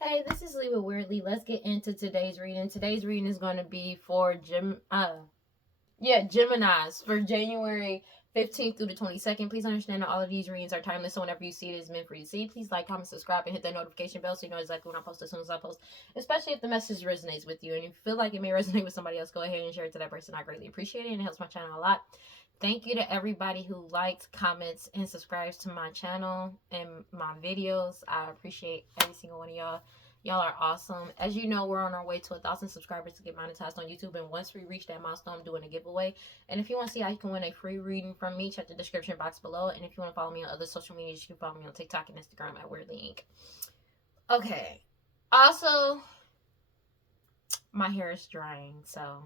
Hey, this is Lee with WeirdLee. Let's get into today's reading. Today's reading is going to be for Geminis for January 15th through the 22nd. Please understand that all of these readings are timeless, so whenever you see it is meant for you to see. Please like, comment, subscribe, and hit that notification bell so you know exactly when I post as soon as I post, especially if the message resonates with you. And if you feel like it may resonate with somebody else, go ahead and share it to that person. I greatly appreciate it, and it helps my channel a lot. Thank you to everybody who likes, comments, and subscribes to my channel and my videos. I appreciate every single one of y'all. Y'all are awesome. As you know, we're on our way to 1,000 subscribers to get monetized on YouTube. And once we reach that milestone, I'm doing a giveaway. And if you want to see how you can win a free reading from me, check the description box below. And if you want to follow me on other social medias, you can follow me on TikTok and Instagram at WeirdLee Inc. Okay. Also, my hair is drying, so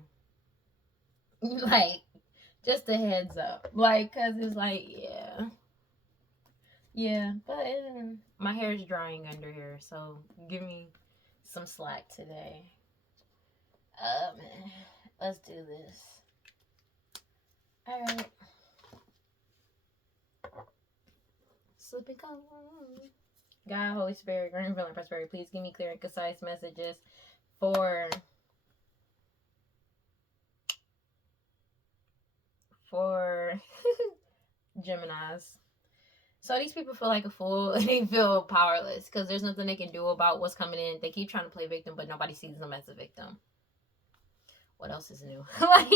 like, just a heads up. Like, cause it's like, yeah, but my hair is drying under here, so give me some slack today. Man, let's do this. All right. Slip and come. God, Holy Spirit, grant me prosperity. Please give me clear and concise messages for Geminis. So these people feel like a fool and they feel powerless because there's nothing they can do about what's coming in. They keep trying to play victim, but nobody sees them as a victim. What else is new? What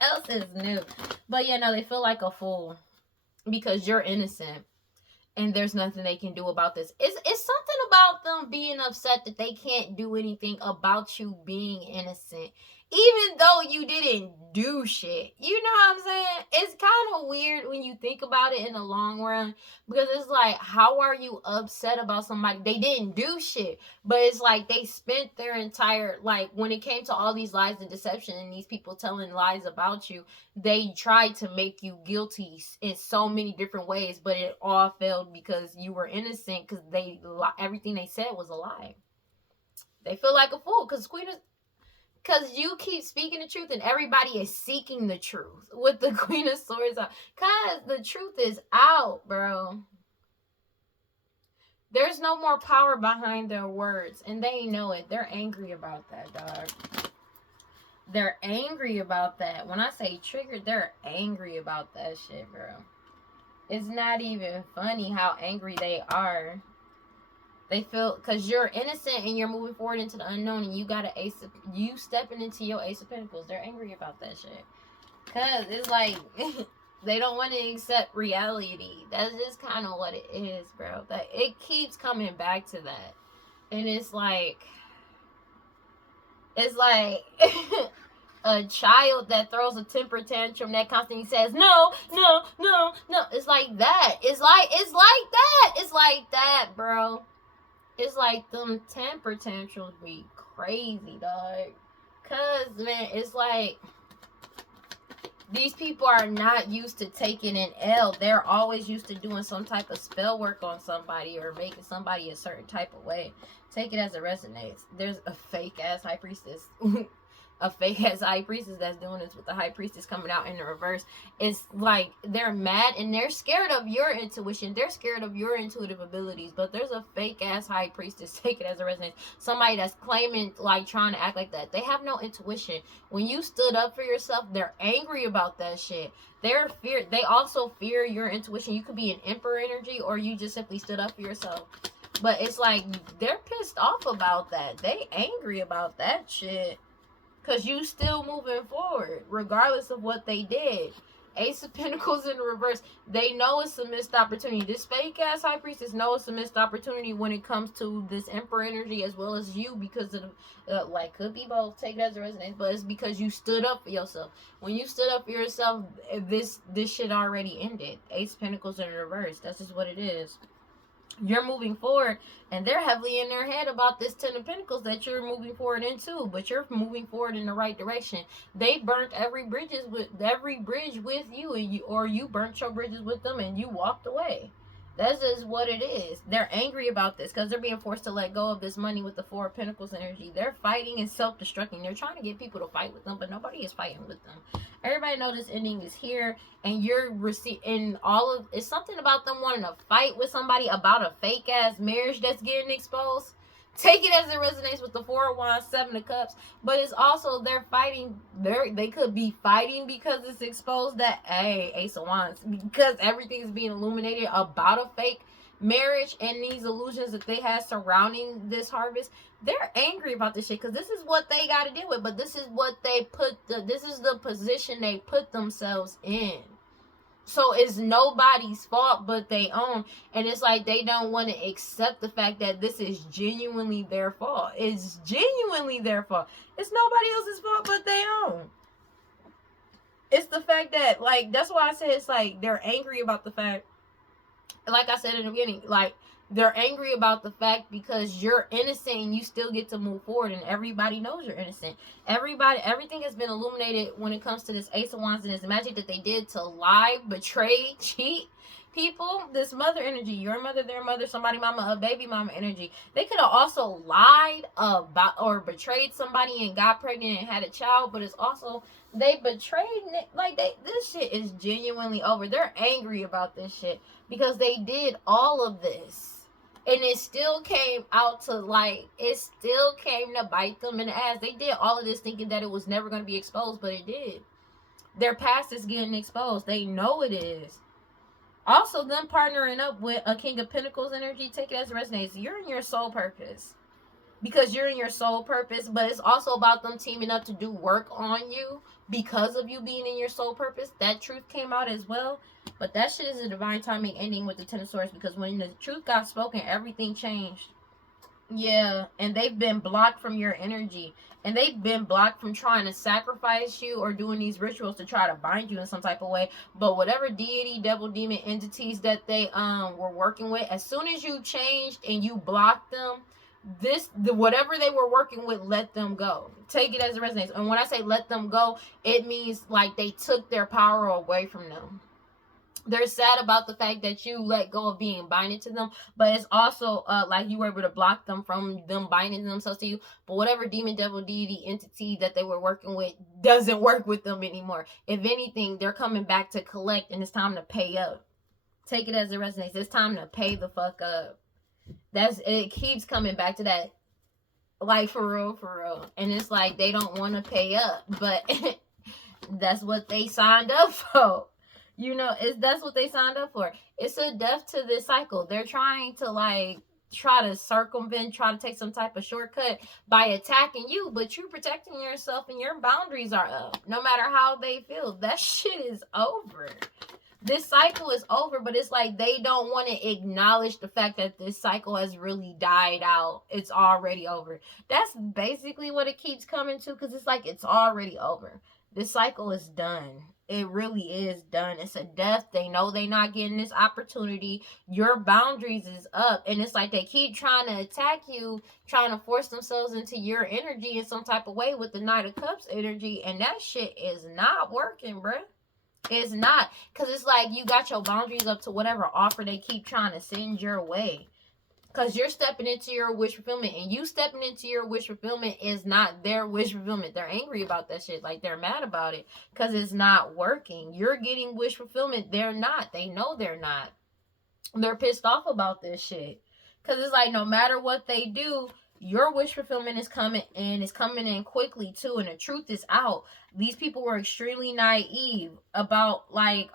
else is new? But yeah, no, they feel like a fool because you're innocent and there's nothing they can do about this. It's something about them being upset that they can't do anything about you being innocent, even though you didn't do shit. You know what I'm saying? It's kind of weird when you think about it in the long run, because it's like, how are you upset about somebody? They didn't do shit, but it's like they spent their entire, like, when it came to all these lies and deception and these people telling lies about you, they tried to make you guilty in so many different ways, but it all failed because you were innocent, because everything they said was a lie. They feel like a fool because you keep speaking the truth and everybody is seeking the truth with the Queen of Swords out. Because the truth is out, bro. There's no more power behind their words, and they know it. They're angry about that, dog. They're angry about that. When I say triggered, they're angry about that shit, bro. It's not even funny how angry they are. They feel, because you're innocent and you're moving forward into the unknown, and you got an ace of, you stepping into your Ace of Pentacles. They're angry about that shit. Because it's like, they don't want to accept reality. That's just kind of what it is, bro. That it keeps coming back to that. And it's like a child that throws a temper tantrum that constantly says no. It's like that. It's like that. It's like that, bro. It's like them temper tantrums be crazy, dog. Cause, man, it's like these people are not used to taking an L. They're always used to doing some type of spell work on somebody or making somebody a certain type of way. Take it as it resonates. There's a fake ass high priestess. A fake ass high priestess that's doing this with the high priestess coming out in the reverse. It's like they're mad and they're scared of your intuition. They're scared of your intuitive abilities. But there's a fake ass high priestess, take it as a resonance. Somebody that's claiming, like, trying to act like that. They have no intuition. When you stood up for yourself, they're angry about that shit. They also fear your intuition. You could be an emperor energy, or you just simply stood up for yourself. But it's like they're pissed off about that. They angry about that shit. Because you still moving forward, regardless of what they did. Ace of Pentacles in the reverse. They know it's a missed opportunity. This fake-ass high priestess knows it's a missed opportunity when it comes to this emperor energy, as well as you, because of, could be both, take it as a resonance, but it's because you stood up for yourself. When you stood up for yourself, this shit already ended. Ace of Pentacles in the reverse. That's just what it is. You're moving forward, and they're heavily in their head about this Ten of Pentacles that you're moving forward into, but you're moving forward in the right direction. They burnt every bridge with you, or you burnt your bridges with them, and you walked away. That's just what it is. They're angry about this because they're being forced to let go of this money with the Four of Pentacles energy. They're fighting and self-destructing. They're trying to get people to fight with them, but nobody is fighting with them. Everybody knows this ending is here, and you're receiving it's something about them wanting to fight with somebody about a fake ass marriage that's getting exposed. Take it as it resonates with the Four of Wands, Seven of Cups. But it's also they're fighting. They could be fighting because it's exposed that, hey, Ace of Wands, because everything is being illuminated about a fake marriage and these illusions that they had surrounding this harvest. They're angry about this shit because this is what they got to deal with. But this is what they this is the position they put themselves in. So it's nobody's fault but they own. And it's like they don't want to accept the fact that this is genuinely their fault. It's genuinely their fault. It's nobody else's fault but they own. It's the fact that, like, that's why I said it's like they're angry about the fact, like I said in the beginning, like, they're angry about the fact because you're innocent and you still get to move forward and everybody knows you're innocent. Everything has been illuminated when it comes to this Ace of Wands and this magic that they did to lie, betray, cheat people. This mother energy, your mother, their mother, somebody mama, a baby mama energy. They could have also lied about or betrayed somebody and got pregnant and had a child, but it's also they betrayed, like, this shit is genuinely over. They're angry about this shit because they did all of this. And it still came out to, like, it still came to bite them in the ass. They did all of this thinking that it was never going to be exposed, but it did. Their past is getting exposed. They know it is. Also, them partnering up with a King of Pentacles energy, take it as it resonates. You're in your soul purpose. Because you're in your soul purpose, but it's also about them teaming up to do work on you because of you being in your soul purpose. That truth came out as well. But that shit is a divine timing ending with the Ten of Swords, because when the truth got spoken, everything changed. Yeah, and they've been blocked from your energy. And they've been blocked from trying to sacrifice you or doing these rituals to try to bind you in some type of way. But whatever deity, devil, demon entities that they were working with, as soon as you changed and you blocked them, whatever they were working with, let them go. Take it as it resonates. And when I say let them go, it means like they took their power away from them. They're sad about the fact that you let go of being binded to them, but it's also like you were able to block them from them binding themselves to you. But whatever demon, devil, deity, entity that they were working with doesn't work with them anymore. If anything, they're coming back to collect, and it's time to pay up. Take it as it resonates. It's time to pay the fuck up. It keeps coming back to that, like, for real. And it's like they don't want to pay up, but that's what they signed up for. You know, that's what they signed up for. It's a death to this cycle. They're trying to, like, try to circumvent, try to take some type of shortcut by attacking you, but you're protecting yourself and your boundaries are up. No matter how they feel, that shit is over. This cycle is over, but it's like they don't want to acknowledge the fact that this cycle has really died out. It's already over. That's basically what it keeps coming to, because it's like it's already over. This cycle is done. It really is done. It's a death. They know they're not getting this opportunity. Your boundaries is up. And it's like they keep trying to attack you, trying to force themselves into your energy in some type of way with the Knight of Cups energy. And that shit is not working, bruh. It's not. Because it's like you got your boundaries up to whatever offer they keep trying to send your way. Because you're stepping into your wish fulfillment. And you stepping into your wish fulfillment is not their wish fulfillment. They're angry about that shit. Like, they're mad about it. Because it's not working. You're getting wish fulfillment. They're not. They know they're not. They're pissed off about this shit. Because it's like no matter what they do, your wish fulfillment is coming, and it's coming in quickly too, and the truth is out. These people were extremely naive about, like,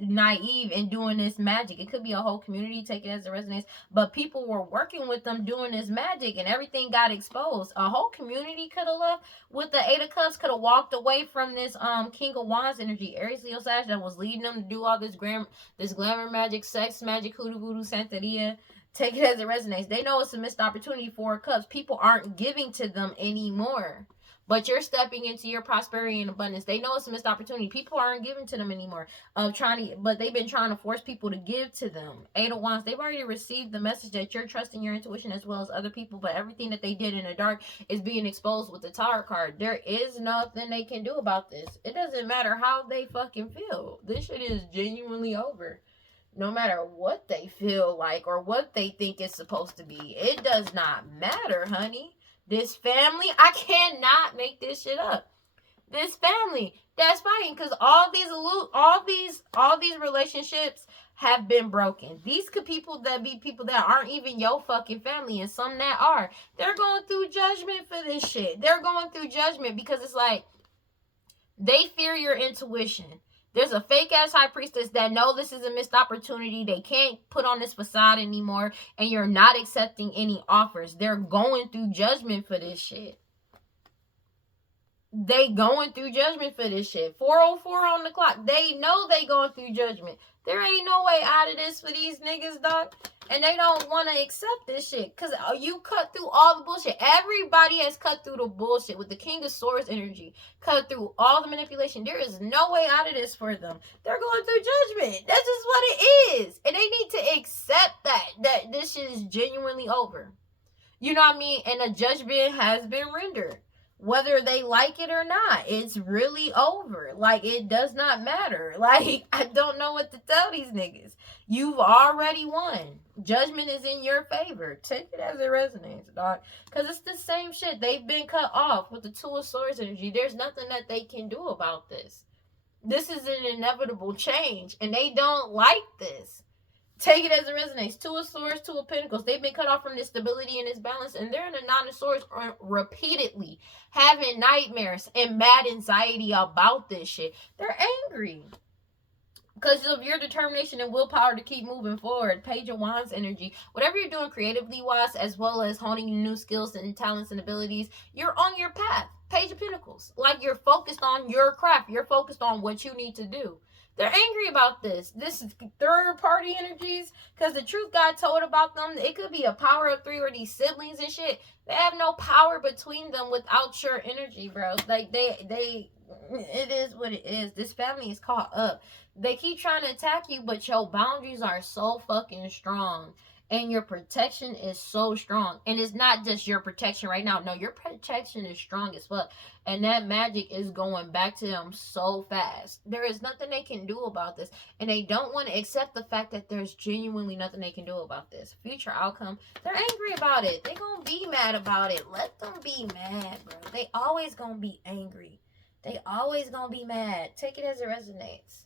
naive in doing this magic. It could be a whole community, take it as it resonates, but people were working with them doing this magic, and everything got exposed. A whole community could have left with the Eight of Cups, could have walked away from this King of Wands energy, Aries, Leo, Sag, that was leading them to do all this glamour magic, sex magic, hoodoo voodoo, santeria. Take it as it resonates. They know it's a missed opportunity for cups. People aren't giving to them anymore. But you're stepping into your prosperity and abundance. They know it's a missed opportunity. People aren't giving to them anymore. But they've been trying to force people to give to them. Eight of Wands. They've already received the message that you're trusting your intuition as well as other people. But everything that they did in the dark is being exposed with the Tower card. There is nothing they can do about this. It doesn't matter how they fucking feel. This shit is genuinely over. No matter what they feel like or what they think it's supposed to be. It does not matter, honey. This family, I cannot make this shit up. This family that's fighting, because all these relationships have been broken. These could people that be people that aren't even your fucking family, and some that are. They're going through judgment for this shit. They're going through judgment because it's like they fear your intuition. There's a fake ass high priestess that know this is a missed opportunity. They can't put on this facade anymore, and you're not accepting any offers. They're going through judgment for this shit. They going through judgment for this shit. 4:04 on the clock. They know they going through judgment. There ain't no way out of this for these niggas, dog. And they don't want to accept this shit. Because you cut through all the bullshit. Everybody has cut through the bullshit with the King of Swords energy. Cut through all the manipulation. There is no way out of this for them. They're going through judgment. That's just what it is. And they need to accept that this shit is genuinely over. You know what I mean? And a judgment has been rendered. Whether they like it or not, it's really over. Like, it does not matter. Like, I don't know what to tell these niggas. You've already won. Judgment is in your favor. Take it as it resonates, dog. Because it's the same shit. They've been cut off with the Two of Swords energy. There's nothing that they can do about this. This is an inevitable change, and they don't like this. Take it as it resonates. Two of Swords, Two of Pentacles. They've been cut off from this stability and this balance, and they're in the Nine of Swords repeatedly having nightmares and mad anxiety about this shit. They're angry because of your determination and willpower to keep moving forward. Page of Wands energy. Whatever you're doing creatively wise, as well as honing your new skills and talents and abilities, you're on your path. Page of Pentacles. Like, you're focused on your craft. You're focused on what you need to do. They're angry about this. This is third party energies, because the truth got told about them. It could be a power of three or these siblings and shit. They have no power between them without your energy, bro. Like, it is what it is. This family is caught up. They keep trying to attack you, but your boundaries are so fucking strong. And your protection is so strong. And it's not just your protection right now. No, your protection is strong as fuck. And that magic is going back to them so fast. There is nothing they can do about this. And they don't want to accept the fact that there's genuinely nothing they can do about this. Future outcome. They're angry about it. They're going to be mad about it. Let them be mad, bro. They always going to be angry. They always going to be mad. Take it as it resonates.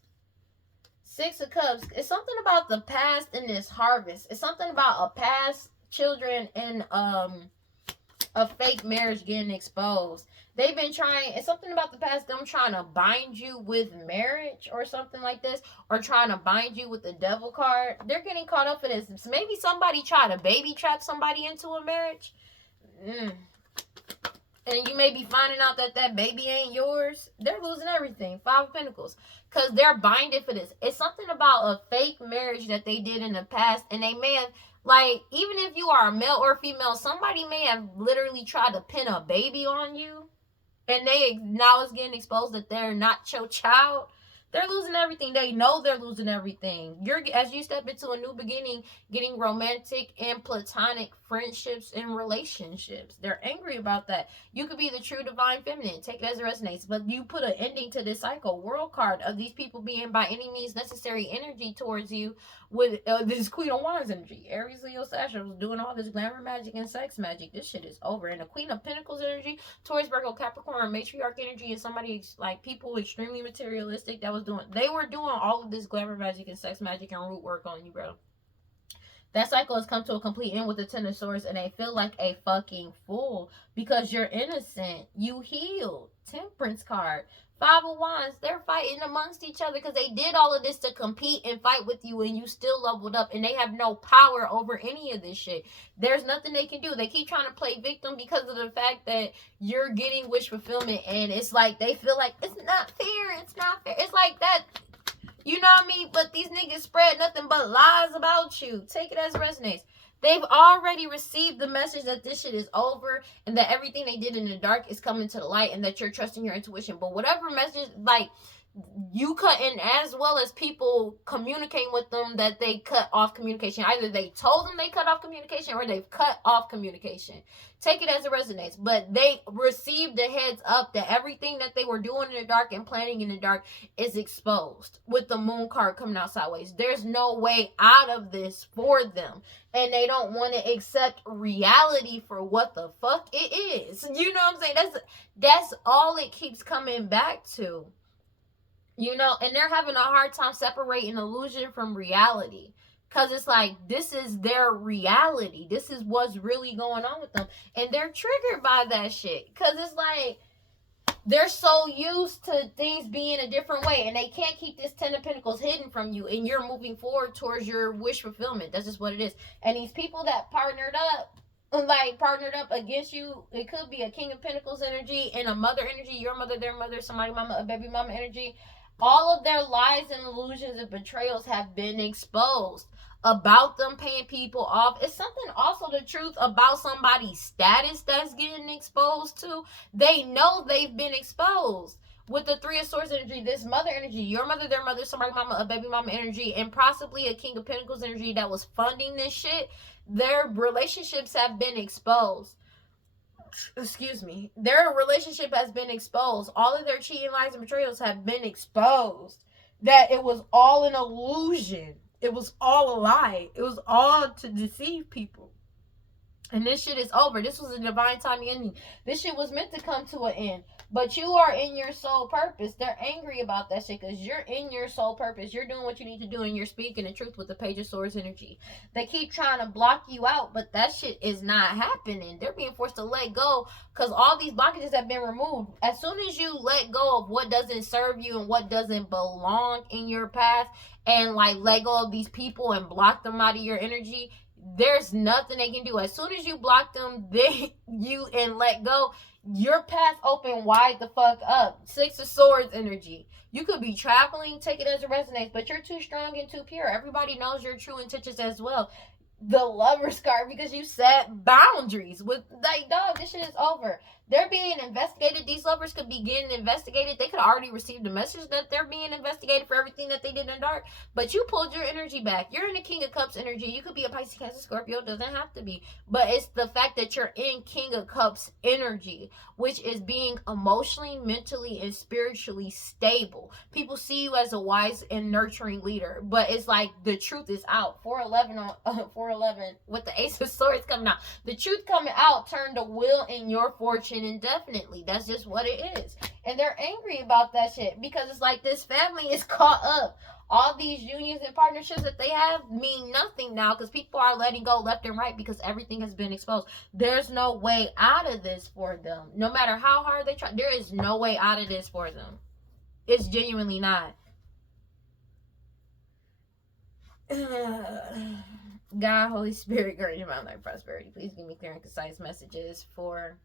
Six of Cups. It's something about the past in this harvest. It's something about a past, children, and a fake marriage getting exposed. They've been trying, it's something about the past, them trying to bind you with marriage or something like this, or trying to bind you with the devil card. They're getting caught up in this. Maybe somebody tried to baby trap somebody into a marriage. And you may be finding out that baby ain't yours. They're losing everything. Five of Pentacles. Because they're binded for this. It's something about a fake marriage that they did in the past. And they may have, like, even if you are a male or female, somebody may have literally tried to pin a baby on you. And now it's getting exposed that they're not your child. They're losing everything. They know they're losing everything. As you step into a new beginning, getting romantic and platonic friendships and relationships. They're angry about that. You could be the true divine feminine. Take it as it resonates. But you put an ending to this cycle. World card of these people being by any means necessary energy towards you with this Queen of Wands energy. Aries, Leo, Sagittarius was doing all this glamour magic and sex magic. This shit is over. And the Queen of Pentacles energy, Taurus, Virgo, Capricorn, matriarch energy, and somebody like people extremely materialistic that was they were doing all of this glamour magic and sex magic and root work on you, bro. That cycle has come to a complete end with the Ten of Swords, and they feel like a fucking fool because you're innocent. You healed. Temperance card. Five of Wands. They're fighting amongst each other because they did all of this to compete and fight with you, and you still leveled up, and they have no power over any of this shit. There's nothing they can do. They keep trying to play victim because of the fact that you're getting wish fulfillment, and it's like they feel like it's not fair. It's not fair. It's like that. You know what I mean? But these niggas spread nothing but lies about you. Take it as it resonates. They've already received the message that this shit is over and that everything they did in the dark is coming to the light and that you're trusting your intuition. But whatever message, like, you cut in, as well as people communicating with them, that they cut off communication. Either they told them they cut off communication or they've cut off communication. Take it as it resonates. But they received the heads up that everything that they were doing in the dark and planning in the dark is exposed with the moon card coming out sideways. There's no way out of this for them. And they don't want to accept reality for what the fuck it is. You know what I'm saying? That's all it keeps coming back to. You know, and they're having a hard time separating illusion from reality. Because it's like, this is their reality. This is what's really going on with them. And they're triggered by that shit. Because it's like, they're so used to things being a different way. And they can't keep this 10 of Pentacles hidden from you. And you're moving forward towards your wish fulfillment. That's just what it is. And these people that partnered up against you, it could be a King of Pentacles energy and a mother energy, your mother, their mother, somebody mama, a baby mama energy. All of their lies and illusions and betrayals have been exposed. About them paying people off. It's something also the truth about somebody's status that's getting exposed to. They know they've been exposed. With the Three of Swords energy, this mother energy, your mother, their mother, somebody mama, a baby mama energy, and possibly a King of Pentacles energy that was funding this shit, their relationships have been exposed. Excuse me. Their relationship has been exposed. All of their cheating, lies, and betrayals have been exposed. That it was all an illusion. It was all a lie. It was all to deceive people. And this shit is over. This was a divine timing ending. This shit was meant to come to an end. But you are in your soul purpose. They're angry about that shit because you're in your soul purpose. You're doing what you need to do and you're speaking the truth with the Page of Swords energy. They keep trying to block you out, but that shit is not happening. They're being forced to let go because all these blockages have been removed. As soon as you let go of what doesn't serve you and what doesn't belong in your path and like let go of these people and block them out of your energy, there's nothing they can do. As soon as you block them, and let go, your path open wide the fuck up. Six of Swords energy. You could be traveling, take it as it resonates, but you're too strong and too pure. Everybody knows your true intentions as well. The Lover's card, because you set boundaries with, like, dog, this shit is over. They're being investigated. These lovers could be getting investigated. They could already receive the message that they're being investigated for everything that they did in the dark. But you pulled your energy back. You're in the King of Cups energy. You could be a Pisces, Cancer, Scorpio. It doesn't have to be. But it's the fact that you're in King of Cups energy, which is being emotionally, mentally, and spiritually stable. People see you as a wise and nurturing leader. But it's like the truth is out. 411 on 411 with the Ace of Swords coming out. The truth coming out turned the wheel in your fortune indefinitely. That's just what it is. And they're angry about that shit because it's like this family is caught up. All these unions and partnerships that they have mean nothing now because people are letting go left and right because everything has been exposed. There's no way out of this for them. No matter how hard they try, there is no way out of this for them. It's genuinely not. God, Holy Spirit, guardian of my life, prosperity. Please give me clear and concise messages for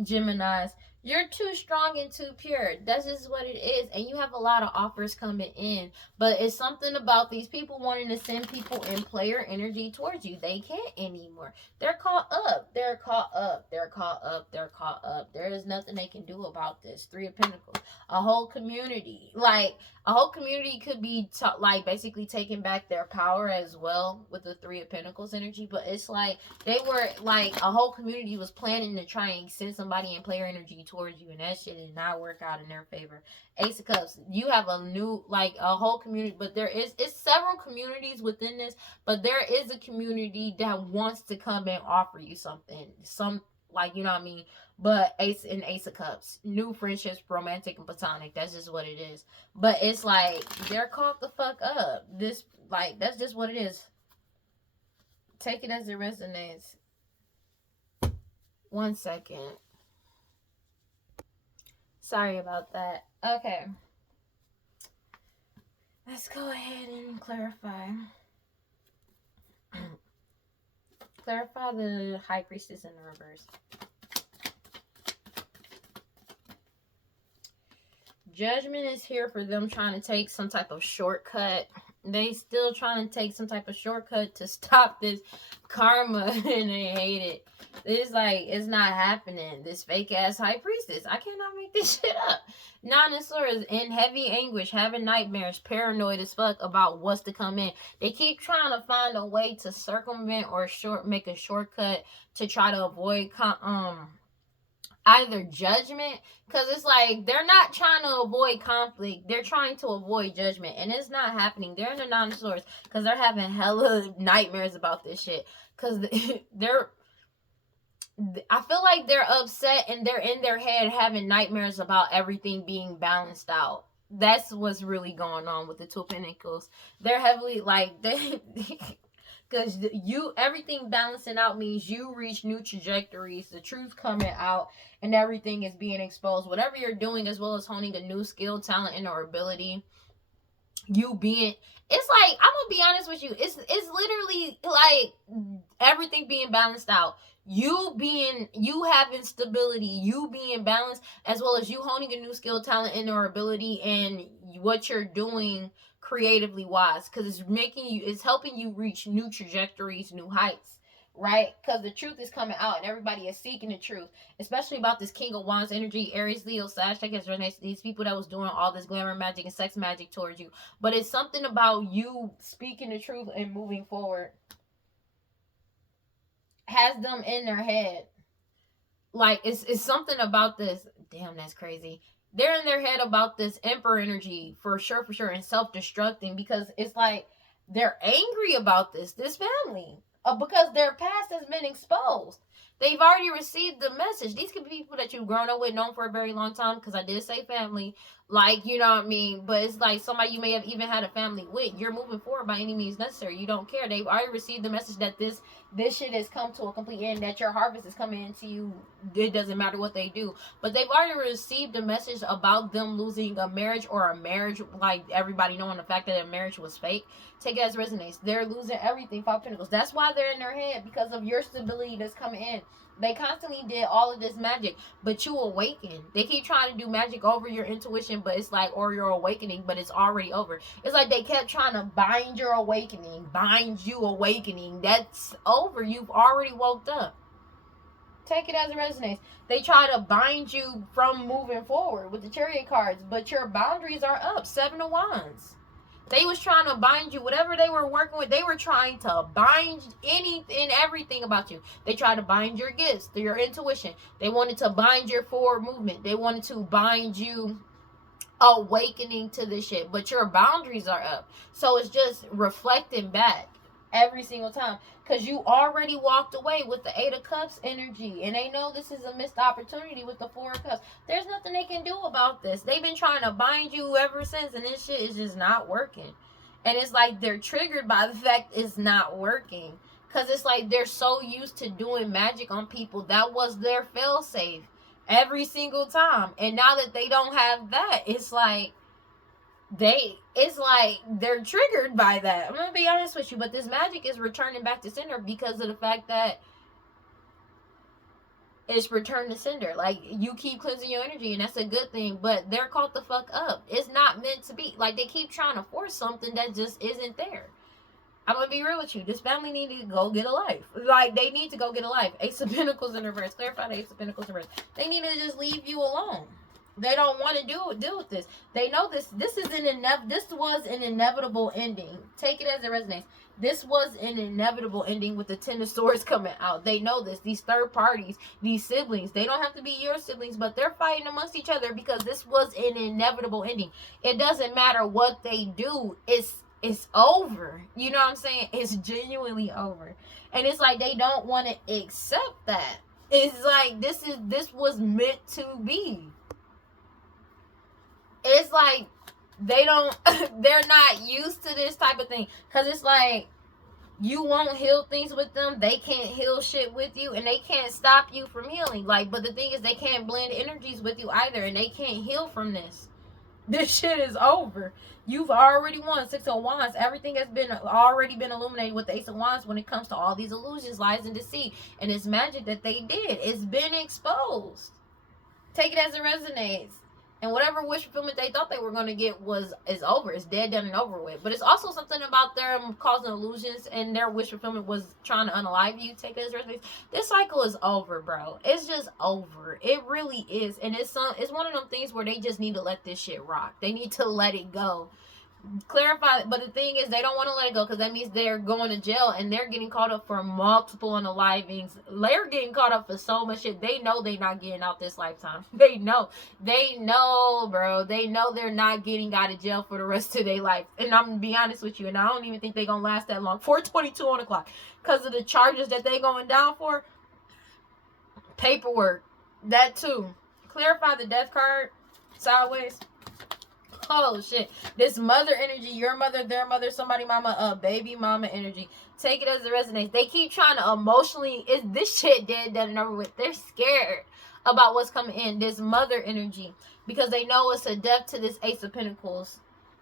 Geminis. You're too strong and too pure. That's just what it is. And you have a lot of offers coming in. But it's something about these people wanting to send people in player energy towards you. They can't anymore. They're caught up. They're caught up. They're caught up. They're caught up. There is nothing they can do about this. Three of Pentacles. A whole community. Like, a whole community could be like basically taking back their power as well with the Three of Pentacles energy. But it's like they were like a whole community was planning to try and send somebody in player energy towards you, and that shit did not work out in their favor. Ace of Cups, you have a new, like, a whole community, but it's several communities within this, but there is a community that wants to come and offer you something, like, you know what I mean? But Ace of Cups, new friendships, romantic and platonic, that's just what it is. But it's like, they're caught the fuck up. This, like, that's just what it is. Take it as it resonates. 1 second. Sorry about that. Okay. Let's go ahead and clarify. Clarify the High Priestess in the reverse. Judgment is here for them trying to take some type of shortcut. They still trying to take some type of shortcut to stop this karma, and they hate it. It's like, it's not happening. This fake ass High Priestess. I cannot make this shit up. Nine of Swords, in heavy anguish, having nightmares, paranoid as fuck about what's to come in. They keep trying to find a way to circumvent or make a shortcut to try to avoid either judgment, because it's like they're not trying to avoid conflict, they're trying to avoid judgment, and it's not happening. They're in the Nine of Swords because they're having hella nightmares about this shit, because I feel like they're upset and they're in their head having nightmares about everything being balanced out. That's what's really going on with the Two of Pentacles. They're heavily like they because everything balancing out means you reach new trajectories, the truth coming out, and everything is being exposed. Whatever you're doing, as well as honing a new skill, talent, and or ability, you being, it's like, I'm gonna be honest with you, it's literally like everything being balanced out. You having stability, you being balanced, as well as you honing a new skill, talent, and or ability, and what you're doing creatively wise, because it's helping you reach new trajectories, new heights, right? Because the truth is coming out and everybody is seeking the truth, especially about this King of Wands energy, Aries, Leo, Sag. I guess these people that was doing all this glamour magic and sex magic towards you. But it's something about you speaking the truth and moving forward has them in their head. Like, it's something about this. Damn, that's crazy. They're in their head about this Emperor energy, for sure, and self-destructing, because it's like they're angry about this family, because their past has been exposed. They've already received the message. These could be people that you've grown up with, known for a very long time, because I did say family, like, you know what I mean? But it's like somebody you may have even had a family with. You're moving forward by any means necessary. You don't care. They've already received the message that this shit has come to a complete end, that your harvest is coming into you. It doesn't matter what they do. But they've already received a message about them losing a marriage, or a marriage, like everybody knowing the fact that their marriage was fake. Take it as resonates. They're losing everything. 5 Pentacles. That's why they're in their head, because of your stability that's coming in. They constantly did all of this magic, but you awaken. They keep trying to do magic over your intuition, but it's like, or your awakening, but it's already over. It's like they kept trying to bind your awakening, bind you awakening. That's over. You've already woke up. Take it as it resonates. They try to bind you from moving forward with the Chariot cards, but your boundaries are up. 7 of Wands. They was trying to bind you. Whatever they were working with, they were trying to bind anything, everything about you. They tried to bind your gifts, your intuition. They wanted to bind your forward movement. They wanted to bind you awakening to this shit. But your boundaries are up. So it's just reflecting back every single time, because you already walked away with the 8 of Cups energy, and they know this is a missed opportunity with the 4 of Cups. There's nothing they can do about this. They've been trying to bind you ever since, and this shit is just not working. And it's like they're triggered by the fact it's not working, because it's like they're so used to doing magic on people. That was their failsafe every single time, and now that they don't have that, it's like they're triggered by that. I'm gonna be honest with you, but this magic is returning back to sender because of the fact that it's returned to sender. Like, you keep cleansing your energy, and that's a good thing, but they're caught the fuck up. It's not meant to be. Like, they keep trying to force something that just isn't there. I'm gonna be real with you. This family need to go get a life. Like, they need to go get a life. Ace of Pentacles in reverse. Clarify the Ace of Pentacles in reverse. They need to just leave you alone. They don't want to deal with this. They know this. This was an inevitable ending. Take it as it resonates. This was an inevitable ending with the 10 of Swords coming out. They know this. These third parties, these siblings, they don't have to be your siblings, but they're fighting amongst each other because this was an inevitable ending. It doesn't matter what they do. It's over. You know what I'm saying? It's genuinely over. And it's like they don't want to accept that. It's like this was meant to be. It's like they're not used to this type of thing, because it's like you won't heal things with them. They can't heal shit with you, and they can't stop you from healing. Like, but the thing is, they can't blend energies with you either, and they can't heal from this. This shit is over. You've already won. 6 of Wands. Everything has already been illuminated with the Ace of Wands when it comes to all these illusions, lies, and deceit, and it's magic that they did. It's been exposed. Take it as it resonates. And whatever wish fulfillment they thought they were going to get is over. It's dead, done, and over with. But it's also something about them causing illusions, and their wish fulfillment was trying to unalive you. Take it as resonates. This cycle is over, bro. It's just over. It really is. And it's one of them things where they just need to let this shit rock. They need to let it go. Clarify, but the thing is, they don't want to let it go, because that means they're going to jail, and they're getting caught up for multiple unalivings. They're getting caught up for so much shit. They know they're not getting out this lifetime. They know, bro. They know they're not getting out of jail for the rest of their life. And I'm gonna be honest with you, and I don't even think they're gonna last that long. 4:22 on the clock, because of the charges that they going down for. Paperwork, that too. Clarify the Death card sideways. Oh shit. This mother energy, your mother, their mother, somebody mama, baby mama energy. Take it as it resonates. They keep trying to emotionally, is this shit dead, done and over with. They're scared about what's coming in. This mother energy. Because they know it's a death to this Ace of Pentacles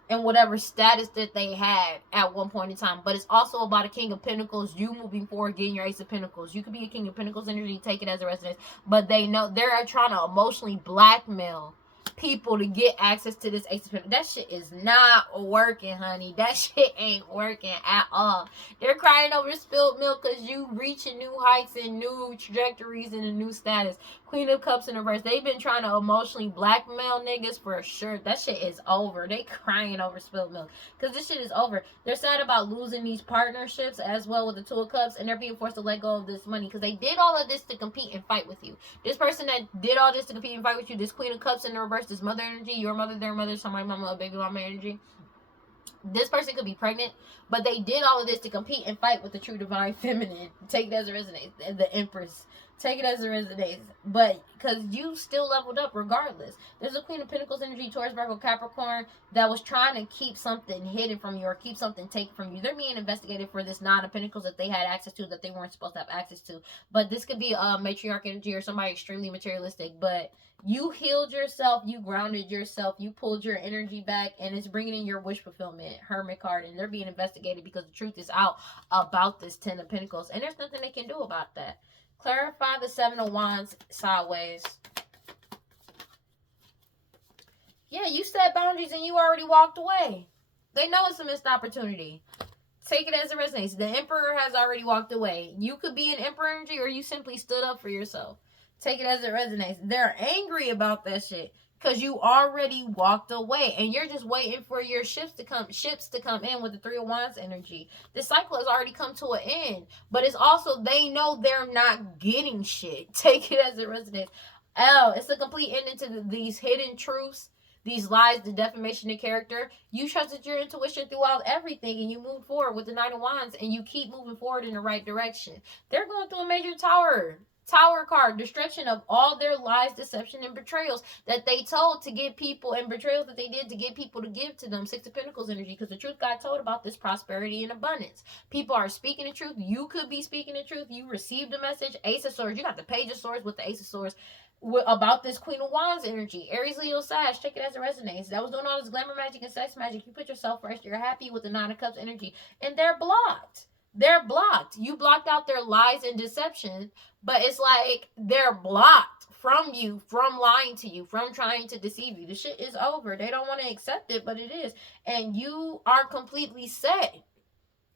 and whatever status that they had at one point in time. But it's also about a King of Pentacles, you moving forward, getting your Ace of Pentacles. You could be a King of Pentacles energy, take it as a resonates. But they know they're trying to emotionally blackmail people to get access to this Ace of Pentacles. That shit is not working, honey. That shit ain't working at all. They're crying over spilled milk because you reaching new heights and new trajectories and a new status. Queen of Cups in reverse. They've been trying to emotionally blackmail niggas for sure. That shit is over. They crying over spilled milk because this shit is over. They're sad about losing these partnerships as well with the Two of Cups, and they're being forced to let go of this money because they did all of this to compete and fight with you. This person that did all this to compete and fight with you, this Queen of Cups in the reverse, this mother energy, your mother, their mother, somebody mama, baby mama energy. This person could be pregnant, but they did all of this to compete and fight with the true divine feminine. Take it as it resonates. The Empress. Take it as it resonates. But because you still leveled up regardless. There's a Queen of Pentacles energy, Taurus, Virgo, Capricorn, that was trying to keep something hidden from you or keep something taken from you. They're being investigated for this Nine of Pentacles that they had access to that they weren't supposed to have access to. But this could be a matriarch energy or somebody extremely materialistic. But you healed yourself, you grounded yourself, you pulled your energy back, and it's bringing in your wish fulfillment. Hermit card, and they're being investigated because the truth is out about this Ten of Pentacles, and there's nothing they can do about that. Clarify the Seven of Wands sideways. Yeah, you set boundaries and you already walked away. They know it's a missed opportunity. Take it as it resonates. The Emperor has already walked away. You could be an Emperor energy or you simply stood up for yourself. Take it as it resonates. They're angry about that shit because you already walked away and you're just waiting for your ships to come in with the Three of Wands energy. This cycle has already come to an end, but it's also they know they're not getting shit. Take it as it resonates. It's a complete ending to these hidden truths, these lies, the defamation of character. You trusted your intuition throughout everything and you moved forward with the Nine of Wands and you keep moving forward in the right direction. They're going through a major tower card, destruction of all their lies, deception, and betrayals that they told to get people, and betrayals that they did to get people to give to them. Six of Pentacles energy, because the truth got told about this prosperity and abundance. People are speaking the truth. You could be speaking the truth. You received a message. Ace of Swords. You got the Page of Swords with the Ace of Swords about this Queen of Wands energy. Aries, Leo, Sag. Check it as it resonates. That was doing all this glamour magic and sex magic. You put yourself first. You're happy with the Nine of Cups energy, and they're blocked. They're blocked. You blocked out their lies and deception, but it's like they're blocked from you, from lying to you, from trying to deceive you. The shit is over. They don't want to accept it, but it is. And you are completely set.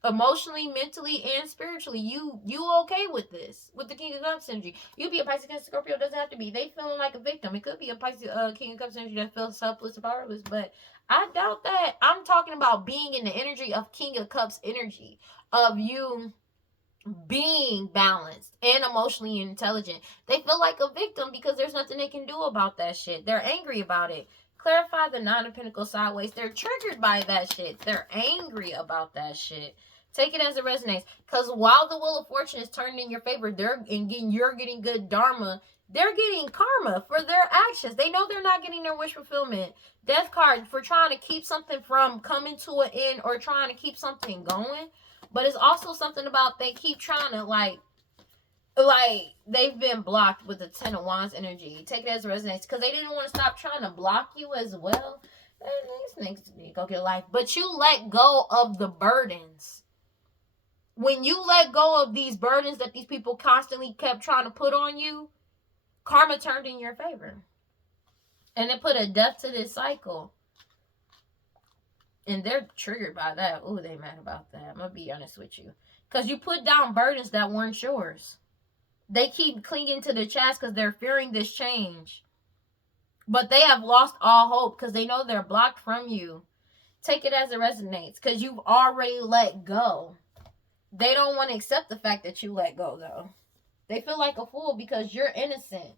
Emotionally, mentally, and spiritually. You okay with this. With the King of Cups energy. You be a Pisces, Cancer, Scorpio. Doesn't have to be. They feeling like a victim. It could be a Pisces, King of Cups energy that feels helpless and powerless, but I doubt that. I'm talking about being in the energy of King of Cups energy. Of you being balanced and emotionally intelligent. They feel like a victim because there's nothing they can do about that shit. They're angry about it. Clarify the Nine of Pentacles sideways. They're triggered by that shit. They're angry about that shit. Take it as it resonates. Because while the Wheel of Fortune is turning in your favor, you're getting good dharma. They're getting karma for their actions. They know they're not getting their wish fulfillment. Death card for trying to keep something from coming to an end or trying to keep something going. But it's also something about they keep trying to like they've been blocked with the Ten of Wands energy. Take it as it resonates because they didn't want to stop trying to block you as well. These niggas go get a life. But you let go of the burdens. When you let go of these burdens that these people constantly kept trying to put on you, karma turned in your favor. And it put a death to this cycle. And they're triggered by that. Ooh, they mad about that. I'm going to be honest with you. Because you put down burdens that weren't yours. They keep clinging to the chest because they're fearing this change. But they have lost all hope because they know they're blocked from you. Take it as it resonates because you've already let go. They don't want to accept the fact that you let go, though. They feel like a fool because you're innocent.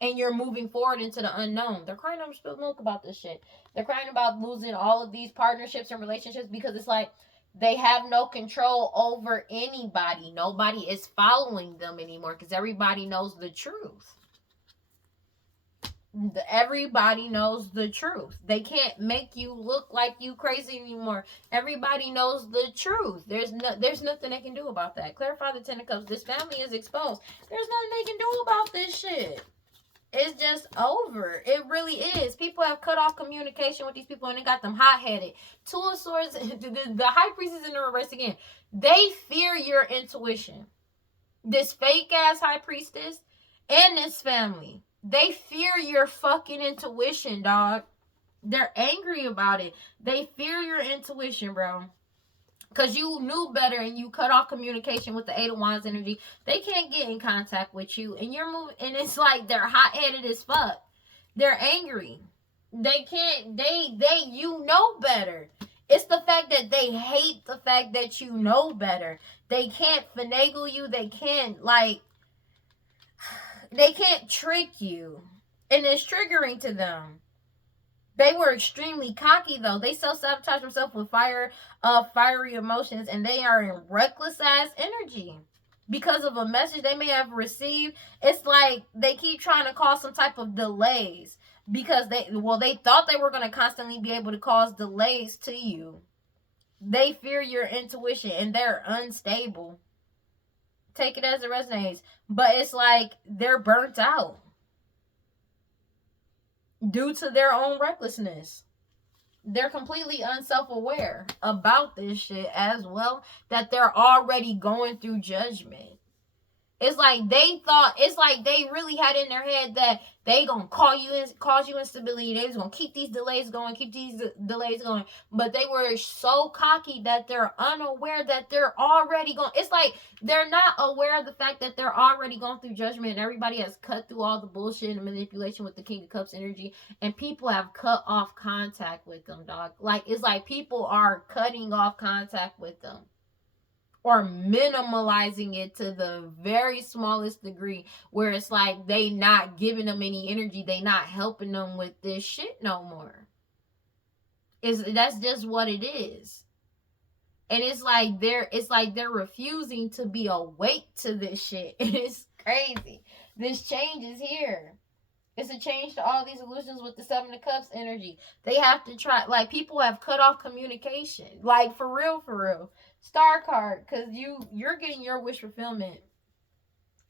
And you're moving forward into the unknown. They're crying over spilled milk about this shit. They're crying about losing all of these partnerships and relationships because it's like they have no control over anybody. Nobody is following them anymore because everybody knows the truth. Everybody knows the truth. They can't make you look like you crazy anymore. Everybody knows the truth. There's nothing they can do about that. Clarify the Ten of Cups. This family is exposed. There's nothing they can do about this shit. It's just over. It really is. People have cut off communication with these people and they got them hot-headed. Two of Swords, the High Priestess in the reverse again. They fear your intuition. This fake-ass High Priestess and this family. They fear your fucking intuition, dog. They're angry about it. They fear your intuition, bro. Because you knew better and you cut off communication with the Eight of Wands energy. They can't get in contact with you. And you're moving. And it's like they're hot-headed as fuck. They're angry. They can't. You know better. It's the fact that they hate the fact that you know better. They can't finagle you. They can't, they can't trick you. And it's triggering to them. They were extremely cocky, though. They self-sabotage themselves with fiery emotions, and they are in reckless-ass energy. Because of a message they may have received, it's like they keep trying to cause some type of delays. Because they thought they were going to constantly be able to cause delays to you. They fear your intuition, and they're unstable. Take it as it resonates. But it's like they're burnt out. Due to their own recklessness. They're completely unself-aware about this shit as well. That they're already going through judgment. It's like they really had in their head that they gonna cause you instability. They was gonna keep these delays going. But they were so cocky that they're unaware that they're already going. It's like they're not aware of the fact that they're already going through judgment. And everybody has cut through all the bullshit and manipulation with the King of Cups energy. And people have cut off contact with them, dog. Like, it's like people are cutting off contact with them. Or minimalizing it to the very smallest degree, where it's like they not giving them any energy, they not helping them with this shit no more. That's just what it is. And it's like they're refusing to be awake to this shit. It's crazy. This change is here. It's a change to all these illusions with the Seven of Cups energy. They have to try, like, people have cut off communication. Like, for real. Star card, because you're getting your wish fulfillment.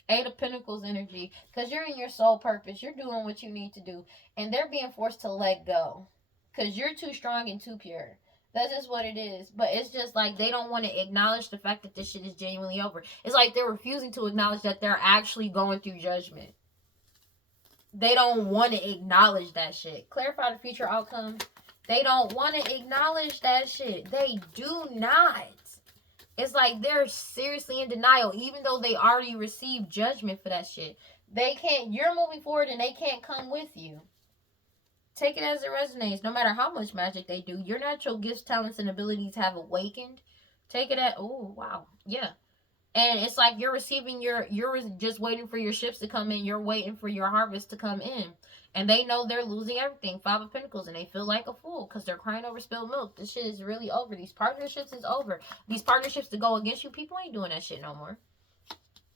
Eight of Pentacles energy, because you're in your soul purpose. You're doing what you need to do. And they're being forced to let go. Because you're too strong and too pure. That's just what it is. But it's just like they don't want to acknowledge the fact that this shit is genuinely over. It's like they're refusing to acknowledge that they're actually going through judgment. They don't want to acknowledge that shit. Clarify the future outcome. They don't want to acknowledge that shit. They do not. It's like they're seriously in denial, even though they already received judgment for that shit. They can't, you're moving forward and they can't come with you. Take it as it resonates. No matter how much magic they do, your natural gifts, talents, and abilities have awakened. Take it at, oh, wow. Yeah. And it's like you're just waiting for your ships to come in. You're waiting for your harvest to come in. And they know they're losing everything. Five of Pentacles. And they feel like a fool because they're crying over spilled milk. This shit is really over. These partnerships is over. These partnerships to go against you, people ain't doing that shit no more.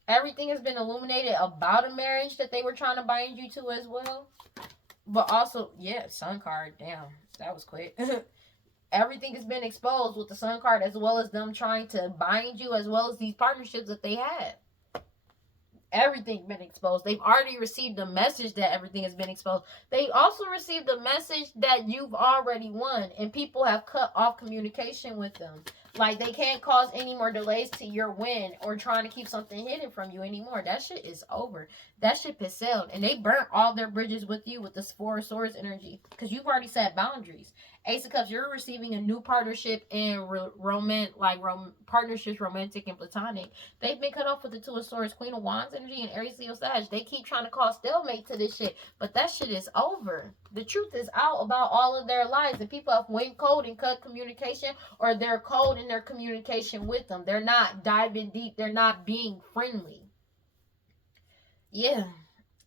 Everything has been illuminated about a marriage that they were trying to bind you to as well. But also, yeah, Sun card. Damn, that was quick. Everything has been exposed with the Sun card, as well as them trying to bind you, as well as these partnerships that they had. Everything been exposed. They've already received a message that everything has been exposed. They also received a message that you've already won, and people have cut off communication with them. Like, they can't cause any more delays to your win or trying to keep something hidden from you anymore. That shit is over. That ship is sailed. And they burnt all their bridges with you with the Four of Swords energy. Because you've already set boundaries. Ace of Cups, you're receiving a new partnership in partnerships, romantic and platonic. They've been cut off with the Two of Swords, Queen of Wands energy, and Aries, Leo, Sag. They keep trying to cause stalemate to this shit. But that shit is over. The truth is out about all of their lives. And people have went cold and cut communication, or they're cold in their communication with them. They're not diving deep. They're not being friendly. Yeah.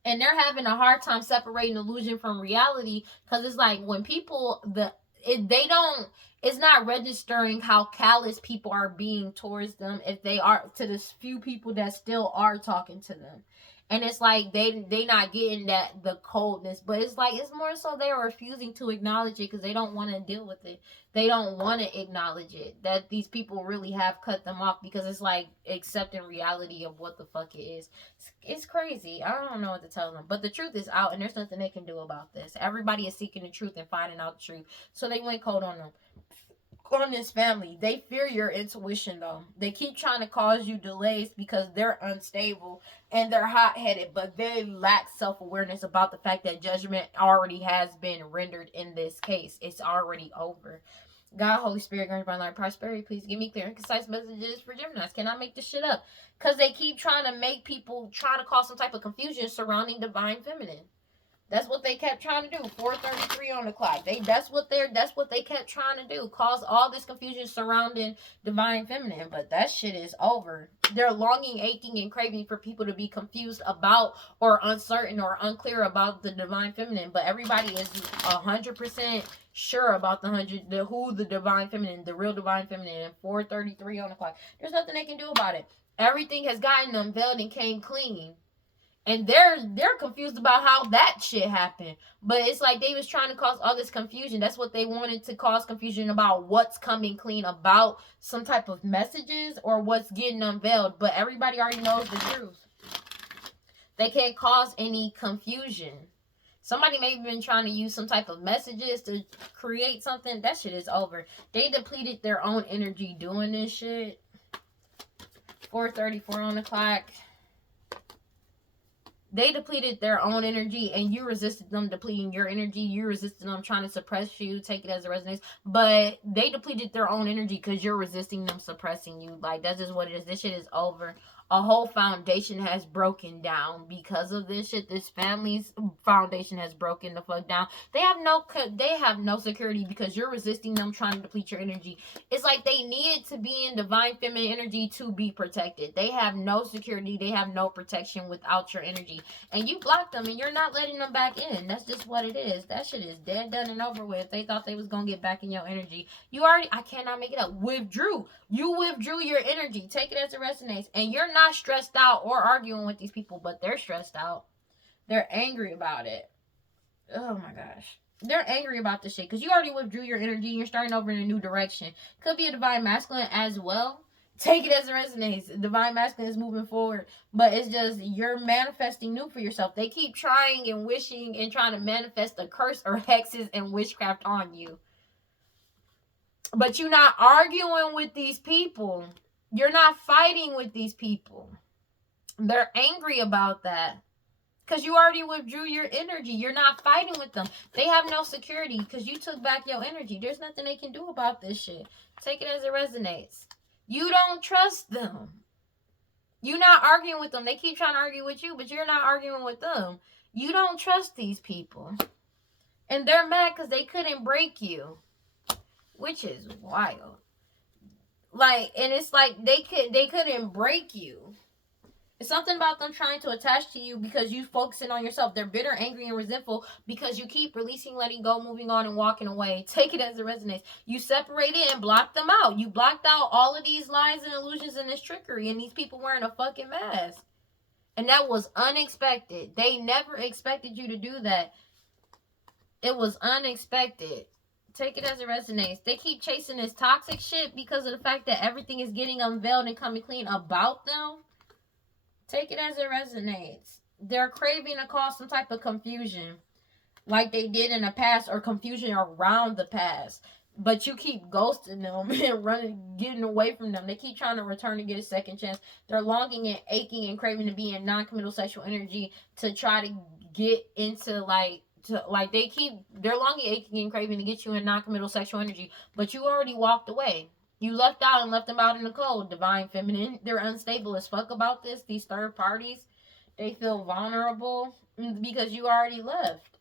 And they're having a hard time separating illusion from reality, because it's like when people, It's not registering how callous people are being towards them, if they are, to the few people that still are talking to them. And it's like they not getting that, the coldness, but it's like it's more so they're refusing to acknowledge it because they don't want to deal with it. They don't want to acknowledge it, that these people really have cut them off, because it's like accepting reality of what the fuck it is. It's crazy. I don't know what to tell them, but the truth is out, and there's nothing they can do about this. Everybody is seeking the truth and finding out the truth, so they went cold on them. On this family, they fear your intuition though. They keep trying to cause you delays because they're unstable and they're hot-headed, but they lack self-awareness about the fact that judgment already has been rendered in this case. It's already over. God, Holy Spirit, grant my life prosperity. Please give me clear and concise messages for Geminis. Cannot make this shit up, because they keep trying to make people try to cause some type of confusion surrounding divine feminine. That's what they kept trying to do. 4:33 on the clock. That's what they kept trying to do. Cause all this confusion surrounding divine feminine. But that shit is over. They're longing, aching, and craving for people to be confused about, or uncertain, or unclear about the divine feminine. But everybody is 100% sure about the divine feminine, the real divine feminine. And 4:33 on the clock. There's nothing they can do about it. Everything has gotten unveiled and came clean. And they're confused about how that shit happened. But it's like they was trying to cause all this confusion. That's what they wanted, to cause confusion about what's coming clean, about some type of messages or what's getting unveiled. But everybody already knows the truth. They can't cause any confusion. Somebody may have been trying to use some type of messages to create something. That shit is over. They depleted their own energy doing this shit. 4:34 on the clock. They depleted their own energy, and you resisted them depleting your energy. You resisted them trying to suppress you. Take it as it resonates. But they depleted their own energy because you're resisting them suppressing you. Like, that's just what it is. This shit is over. A whole foundation has broken down because of this shit. This family's foundation has broken the fuck down. They have no security because you're resisting them trying to deplete your energy. It's like they needed to be in divine feminine energy to be protected. They have no security. They have no protection without your energy. And you blocked them and you're not letting them back in. That's just what it is. That shit is dead, done, and over with. They thought they was gonna get back in your energy. I cannot make it up. Withdrew. You withdrew your energy. Take it as it resonates. And you're not stressed out or arguing with these people, but they're stressed out. They're angry about it. Oh my gosh. They're angry about this shit because you already withdrew your energy and you're starting over in a new direction. Could be a divine masculine as well. Take it as it resonates. Divine masculine is moving forward, but it's just you're manifesting new for yourself. They keep trying and wishing and trying to manifest a curse or hexes and witchcraft on you. But you're not arguing with these people. You're not fighting with these people. They're angry about that. Because you already withdrew your energy. You're not fighting with them. They have no security because you took back your energy. There's nothing they can do about this shit. Take it as it resonates. You don't trust them. You're not arguing with them. They keep trying to argue with you, but you're not arguing with them. You don't trust these people. And they're mad because they couldn't break you. Which is wild. Like, and it's like they couldn't break you. It's something about them trying to attach to you because you focusing on yourself. They're bitter, angry, and resentful because you keep releasing, letting go, moving on, and walking away. Take it as it resonates. You separated and blocked them out. You blocked out all of these lies and illusions and this trickery and these people wearing a fucking mask. And that was unexpected. They never expected you to do that. It was unexpected. Take it as it resonates. They keep chasing this toxic shit because of the fact that everything is getting unveiled and coming clean about them. Take it as it resonates. They're craving to cause some type of confusion like they did in the past, or confusion around the past. But you keep ghosting them and running, getting away from them. They keep trying to return and get a second chance. They're longing and aching and craving to be in non-committal sexual energy to try to get into they're longing, aching, and craving to get you in non-committal sexual energy, but you already walked away. You left out and left them out in the cold. Divine feminine, they're unstable as fuck about this. These third parties, they feel vulnerable because you already left.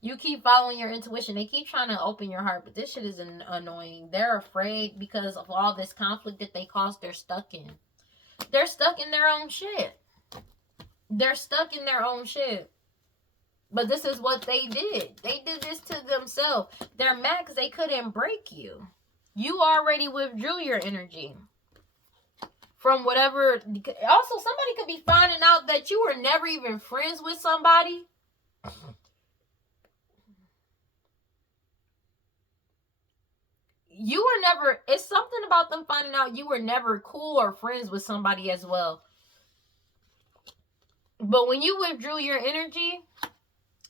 You keep following your intuition. They keep trying to open your heart, but this shit is annoying. They're afraid because of all this conflict that they caused. They're stuck in. They're stuck in their own shit. They're stuck in their own shit. But this is what they did. They did this to themselves. They're mad because they couldn't break you. You already withdrew your energy from whatever. Also, somebody could be finding out that you were never even friends with somebody. You were never, it's something about them finding out you were never cool or friends with somebody as well. But when you withdrew your energy,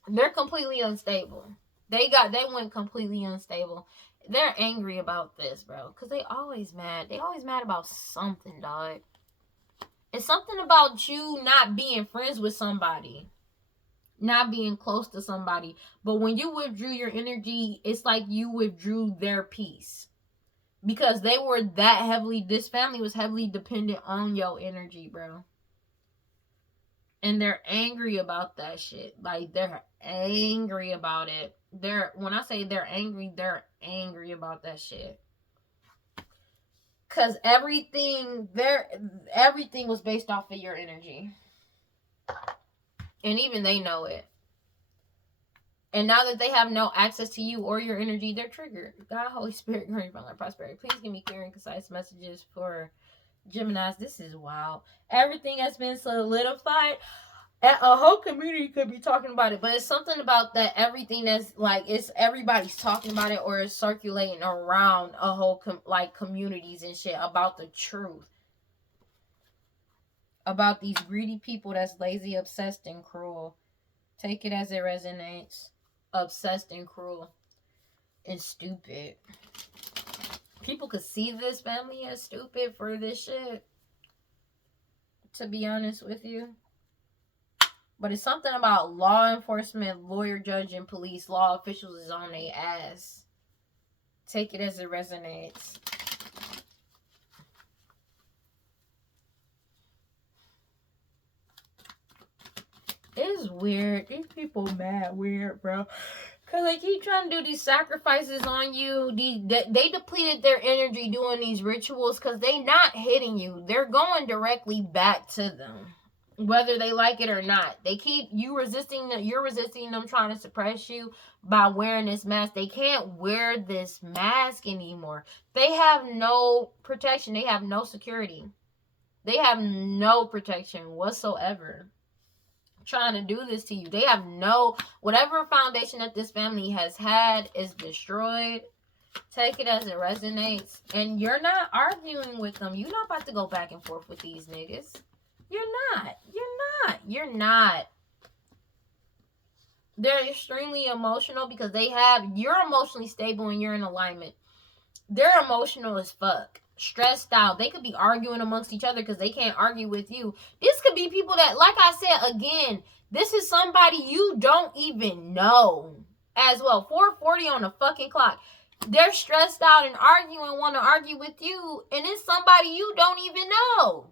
they're completely unstable. They went completely unstable. They're angry about this, bro. Because they always mad. They always mad about something, dog. It's something about you not being friends with somebody. Not being close to somebody. But when you withdrew your energy, it's like you withdrew their peace. Because they were that heavily, this family was heavily dependent on your energy, bro. And they're angry about that shit. Like, they're angry about it. When I say they're angry about that shit. Because everything was based off of your energy. And even they know it. And now that they have no access to you or your energy, they're triggered. God, Holy Spirit, grant from their prosperity. Please give me clear and concise messages for Geminis. This is wild. Everything has been solidified. A whole community could be talking about it, but it's something about that everything that's like, it's everybody's talking about it or it's circulating around a whole communities and shit about the truth. About these greedy people that's lazy, obsessed, and cruel. Take it as it resonates. Obsessed and cruel. And stupid. People could see this family as stupid for this shit. To be honest with you. But it's something about law enforcement, lawyer, judge, and police. Law officials is on their ass. Take it as it resonates. It's weird. These people mad weird, bro. Because they keep trying to do these sacrifices on you. They depleted their energy doing these rituals because they not hitting you. They're going directly back to them. Whether they like it or not. They keep you're resisting them trying to suppress you by wearing this mask. They can't wear this mask anymore. They have no protection. They have no security. They have no protection whatsoever. Trying to do this to you. They have whatever foundation that this family has had is destroyed. Take it as it resonates. And you're not arguing with them. You're not about to go back and forth with these niggas. You're not. They're extremely emotional because you're emotionally stable and you're in alignment. They're emotional as fuck. Stressed out. They could be arguing amongst each other because they can't argue with you. This could be people that, like I said, again, this is somebody you don't even know as well. 4:40 on the fucking clock. They're stressed out and arguing, want to argue with you, and it's somebody you don't even know.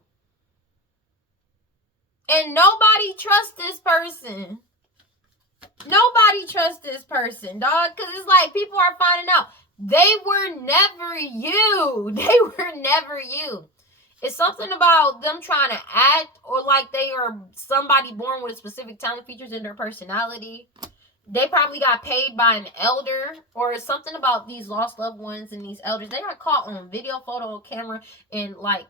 And nobody trusts this person. Nobody trusts this person, dog. Because it's like people are finding out. They were never you. They were never you. It's something about them trying to act or like they are somebody born with specific talent features in their personality. They probably got paid by an elder. Or it's something about these lost loved ones and these elders. They got caught on video, photo, camera, and like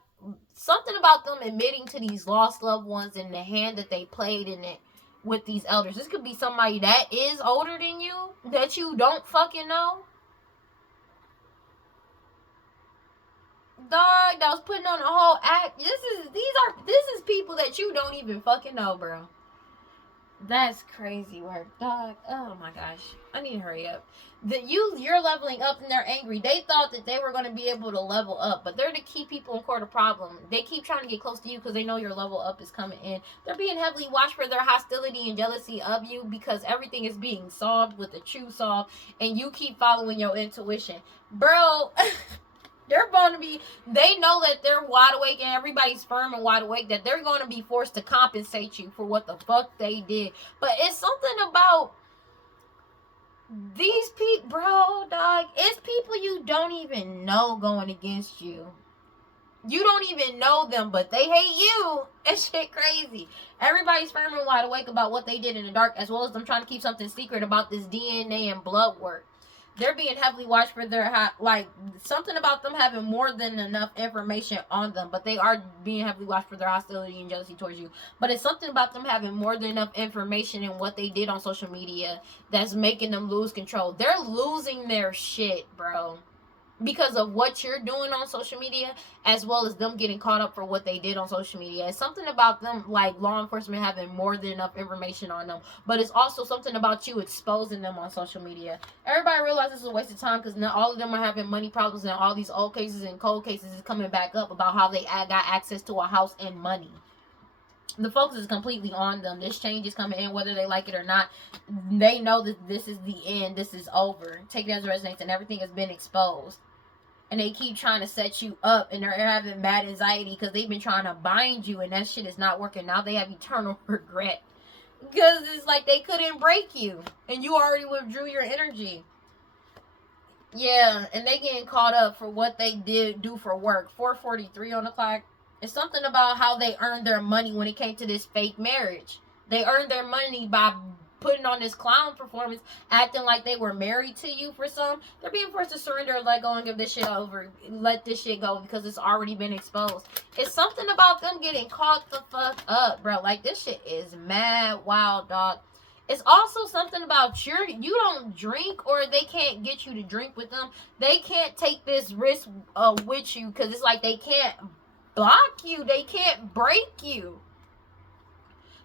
something about them admitting to these lost loved ones and the hand that they played in it with these elders. This could be somebody that is older than you that you don't fucking know. Dog, that was putting on a whole act. This is people that you don't even fucking know, bro. That's crazy work, dog. Oh my gosh, I need to hurry up. You're leveling up and they're angry. They thought that they were going to be able to level up, but they're to keep people in court a problem. They keep trying to get close to you because they know your level up is coming in. They're being heavily watched for their hostility and jealousy of you because everything is being solved with a true solve, and you keep following your intuition, bro. They're going to be, they know that they're wide awake and everybody's firm and wide awake, that they're going to be forced to compensate you for what the fuck they did. But it's something about these people, bro, dog. It's people you don't even know going against you. You don't even know them, but they hate you. It's shit crazy. Everybody's firm and wide awake about what they did in the dark, as well as them trying to keep something secret about this DNA and blood work. They're being heavily watched for their, like, something about them having more than enough information on them, but they are being heavily watched for their hostility and jealousy towards you. But it's something about them having more than enough information in what they did on social media that's making them lose control. They're losing their shit, bro, because of what you're doing on social media, as well as them getting caught up for what they did on social media. It's something about them, like law enforcement having more than enough information on them, but it's also something about you exposing them on social media. Everybody realizes it's a waste of time, because now all of them are having money problems, and all these old cases and cold cases is coming back up about how they got access to a house and money. The focus is completely on them. This change is coming in, whether they like it or not. They know that this is the end. This is over. Take it as it resonates, and everything has been exposed. And they keep trying to set you up, and they're having bad anxiety because they've been trying to bind you, and that shit is not working. Now they have eternal regret because it's like they couldn't break you, and you already withdrew your energy. Yeah, and they getting caught up for what they did do for work. 4:43 on the clock. It's something about how they earned their money when it came to this fake marriage. They earned their money by putting on this clown performance, acting like they were married to you for some. They're being forced to surrender, let go, and give this shit over. Let this shit go because it's already been exposed. It's something about them getting caught the fuck up, bro. Like, this shit is mad wild, dog. It's also something about you don't drink, or they can't get you to drink with them. They can't take this risk with you because it's like they can't block you. They can't break you.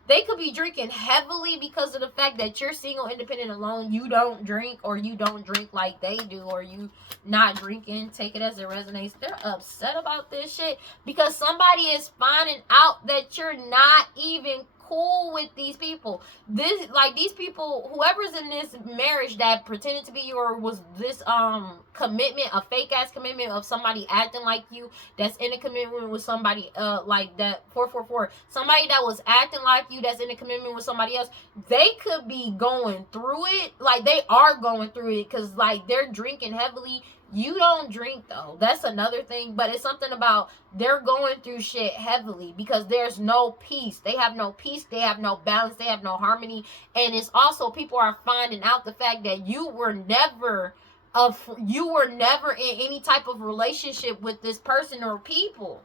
They could be drinking heavily because of the fact that you're single, independent, alone. You don't drink, or you don't drink like they do, or you not drinking. Take it as it resonates. They're upset about this shit because somebody is finding out that you're not even cool with these people. These people, whoever's in this marriage that pretended to be you, or was this commitment, a fake ass commitment of somebody acting like you, that's in a commitment with somebody like that 444, somebody that was acting like you, that's in a commitment with somebody else. They could be going through it. Like, they are going through it because, like, they're drinking heavily. You don't drink, though. That's another thing. But it's something about they're going through shit heavily because there's no peace. They have no peace. They have no balance. They have no harmony. And it's also, people are finding out the fact that you were never in any type of relationship with this person or people.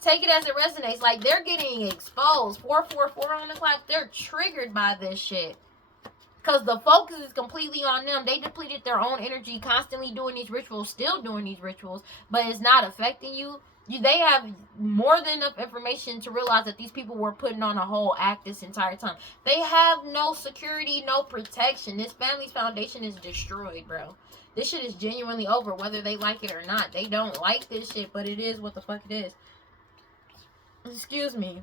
Take it as it resonates. Like, they're getting exposed. 444 on the clock. They're triggered by this shit. Because the focus is completely on them. They depleted their own energy, constantly doing these rituals, still doing these rituals, but it's not affecting you. They have more than enough information to realize that these people were putting on a whole act this entire time. They have no security, no protection. This family's foundation is destroyed, bro. This shit is genuinely over, whether they like it or not. They don't like this shit, but it is what the fuck it is. Excuse me.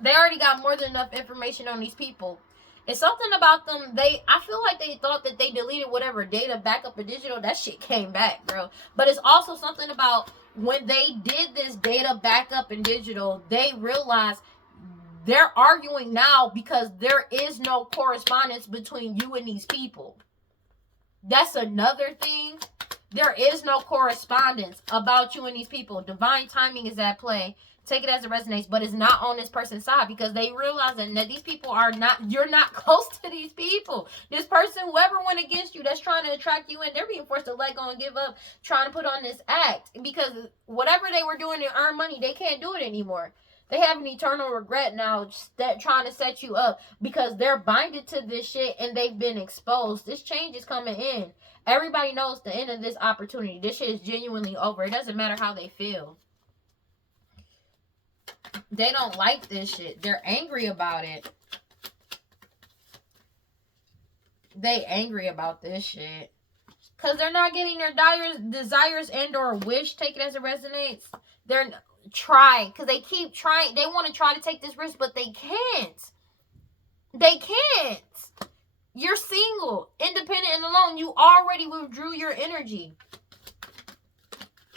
They already got more than enough information on these people. It's something about them. I feel like they thought that they deleted whatever data backup or digital. That shit came back, bro. But it's also something about when they did this data backup and digital, they realized they're arguing now because there is no correspondence between you and these people. That's another thing. There is no correspondence about you and these people. Divine timing is at play. Take it as it resonates, but it's not on this person's side because they realize that these people are not, you're not close to these people. This person, whoever went against you, that's trying to attract you in, they're being forced to let go and give up, trying to put on this act because whatever they were doing to earn money, they can't do it anymore. They have an eternal regret now trying to set you up because they're binded to this shit and they've been exposed. This change is coming in. Everybody knows the end of this opportunity. This shit is genuinely over. It doesn't matter how they feel. They don't like this shit. They're angry about it. They angry about this shit. Because they're not getting their desires and or wish. Take it as it resonates. They're trying. Because they keep trying. They want to try to take this risk, but they can't. They can't. You're single, independent, and alone. You already withdrew your energy.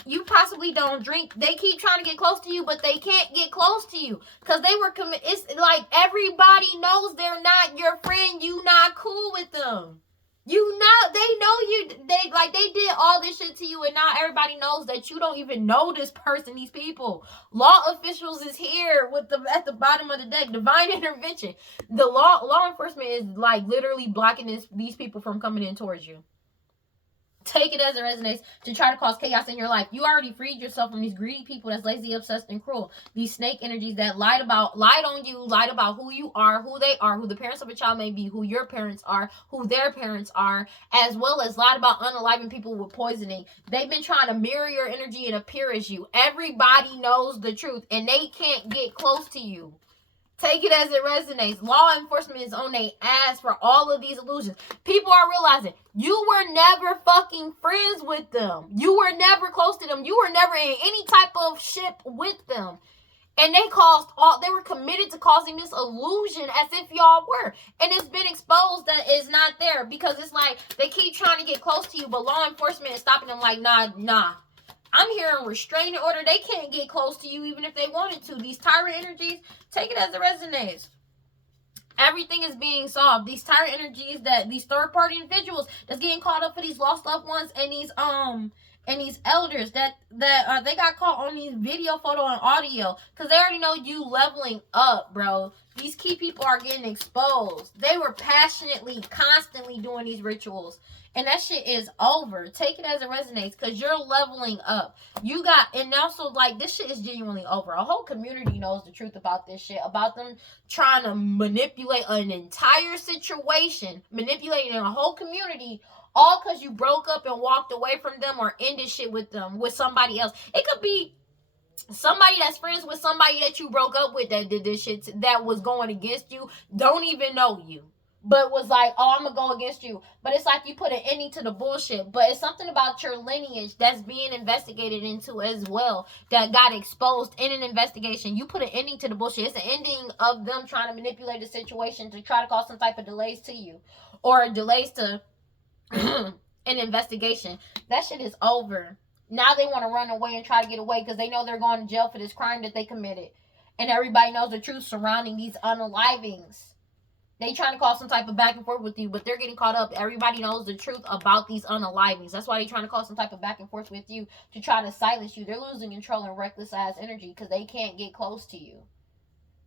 You possibly don't drink. They keep trying to get close to you, but they can't get close to you because they were committed. It's like everybody knows they're not your friend. You not cool with them. You know, they know you. They did all this shit to you, and now everybody knows that you don't even know this person, these people. Law officials is here with the at the bottom of the deck. Divine intervention. The law enforcement is like literally blocking these people from coming in towards you. Take it as it resonates to try to cause chaos in your life. You already freed yourself from these greedy people that's lazy, obsessed, and cruel. These snake energies that lied on you, lied about who you are, who they are, who the parents of a child may be, who your parents are, who their parents are, as well as lied about unaliving people with poisoning. They've been trying to mirror your energy and appear as you. Everybody knows the truth, and they can't get close to you. Take it as it resonates. Law enforcement is on their ass for all of these illusions. People are realizing you were never fucking friends with them. You were never close to them. You were never in any type of ship with them. And they were committed to causing this illusion as if y'all were. And it's been exposed that it's not there, because it's like they keep trying to get close to you, but law enforcement is stopping them like, nah. I'm hearing restraining order. They can't get close to you even if they wanted to. These tyrant energies, take it as it resonates. Everything is being solved. These tyrant energies, that these third-party individuals that's getting caught up for these lost loved ones and these elders that they got caught on these video, photo, and audio, because they already know you leveling up, bro. These key people are getting exposed. They were passionately, constantly doing these rituals. And that shit is over. Take it as it resonates, because you're leveling up. And also, like, this shit is genuinely over. A whole community knows the truth about this shit. About them trying to manipulate an entire situation. Manipulating a whole community. All because you broke up and walked away from them or ended shit with them, with somebody else. It could be somebody that's friends with somebody that you broke up with that did this shit, that was going against you, don't even know you, but was like, oh, I'm gonna go against you. But it's like you put an ending to the bullshit. But it's something about your lineage that's being investigated into as well, that got exposed in an investigation. You put an ending to the bullshit. It's an ending of them trying to manipulate the situation to try to cause some type of delays to you, or delays to an investigation. That shit is over. Now they want to run away and try to get away because they know they're going to jail for this crime that they committed. And everybody knows the truth surrounding these unalivings. They trying to cause some type of back and forth with you, but they're getting caught up. Everybody knows the truth about these unalivings. That's why they're trying to cause some type of back and forth with you to try to silence you. They're losing control and reckless ass energy because they can't get close to you.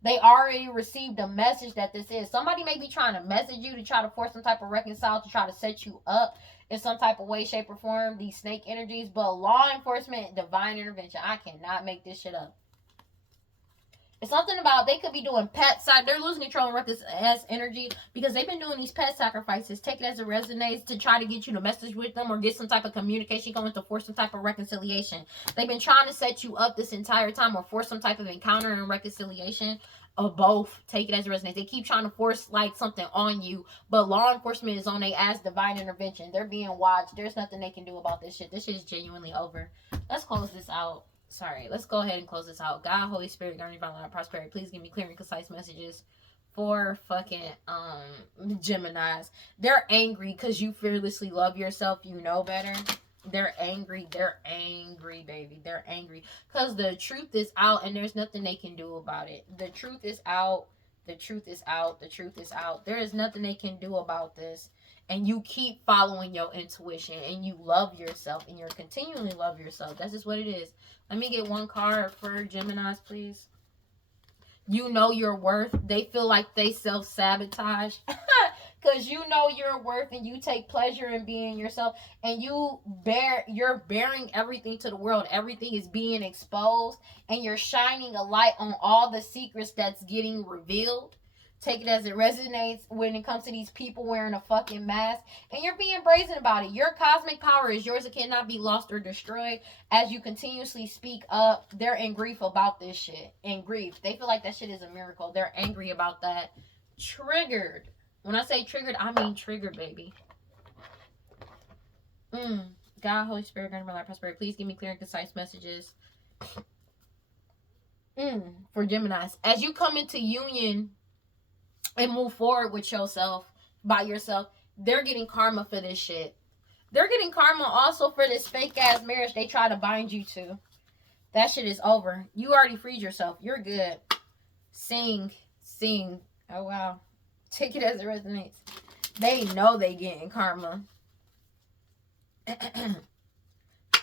They already received a message that this is. Somebody may be trying to message you to try to force some type of reconcile, to try to set you up in some type of way, shape, or form. These snake energies. But law enforcement, divine intervention. I cannot make this shit up. It's something about they could be doing they're losing control and reckless ass energy because they've been doing these pet sacrifices. Take it as it resonates to try to get you to message with them or get some type of communication going to force some type of reconciliation. They've been trying to set you up this entire time or force some type of encounter and reconciliation, or both. Take it as it resonates. They keep trying to force like something on you, but law enforcement is on their ass. Divine intervention. They're being watched. There's nothing they can do about this shit. This shit is genuinely over. Let's close this out. Sorry, let's go ahead and close this out. God, Holy Spirit, guardian, divine light, prosperity. Please give me clear and concise messages for fucking Geminis. They're angry because you fearlessly love yourself. You know better. They're angry. They're angry, baby. They're angry because the truth is out and there's nothing they can do about it. The truth is out. The truth is out. The truth is out. There is nothing they can do about this. And you keep following your intuition and you love yourself and you're continually love yourself. That's just what it is. Let me get one card for Geminis, please. You know your worth. They feel like they self-sabotage because you know your worth and you take pleasure in being yourself, and you're bearing everything to the world. Everything is being exposed and you're shining a light on all the secrets that's getting revealed. Take it as it resonates when it comes to these people wearing a fucking mask. And you're being brazen about it. Your cosmic power is yours. It cannot be lost or destroyed. As you continuously speak up, they're in grief about this shit. In grief. They feel like that shit is a miracle. They're angry about that. Triggered. When I say triggered, I mean triggered, baby. God, Holy Spirit, guardian, my life, prosperity. Please give me clear and concise messages for Geminis. As you come into union and move forward with yourself, by yourself, they're getting karma for this shit. They're getting karma also for this fake ass marriage they try to bind you to. That shit is over. You already freed yourself. You're good. Sing. Oh wow. Take it as it resonates. They know they getting karma.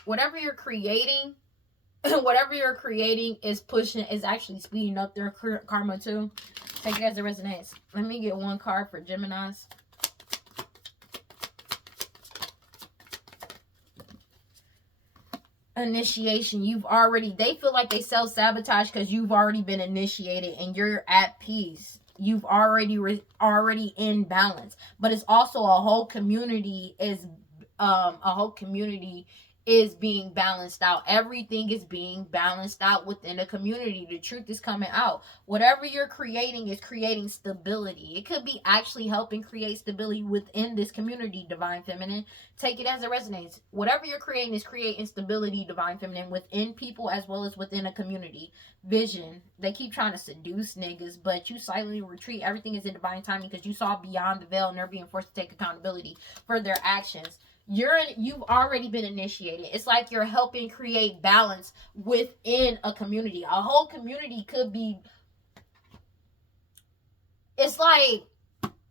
Whatever you're creating is actually speeding up their karma too. Take it as it resonates. Let me get one card for Geminis. Initiation. They feel like they self-sabotage because you've already been initiated and you're at peace. You've already in balance. But it's also a whole community is being balanced out. Everything is being balanced out within a community. The truth is coming out. Whatever you're creating is creating stability. It could be actually helping create stability within this community, Divine Feminine. Take it as it resonates. Whatever you're creating is creating stability, Divine Feminine, within people as well as within a community. Vision. They keep trying to seduce niggas, but you silently retreat. Everything is in divine timing because you saw beyond the veil and they're being forced to take accountability for their actions. You've already been initiated. It's like you're helping create balance within a community. A whole community could be, it's like,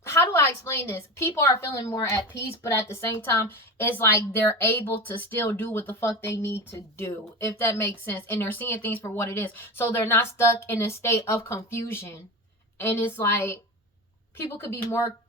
how do I explain this? People are feeling more at peace, but at the same time, it's like they're able to still do what the fuck they need to do, if that makes sense. And they're seeing things for what it is. So they're not stuck in a state of confusion. And it's like, people could be more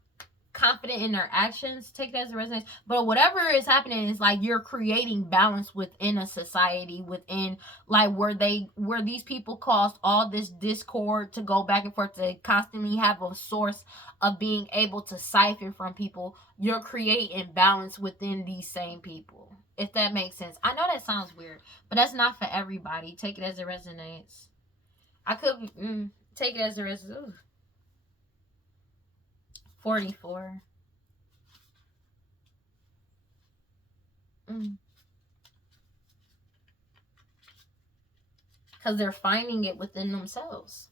confident in their actions. Take that as a resonance. But whatever is happening is like you're creating balance within a society, within like where these people caused all this discord to go back and forth, to constantly have a source of being able to siphon from people. You're creating balance within these same people, if that makes sense. I know that sounds weird, but that's not for everybody. Take it as it resonates. I could take it as it resonates. 44. Because they're finding it within themselves.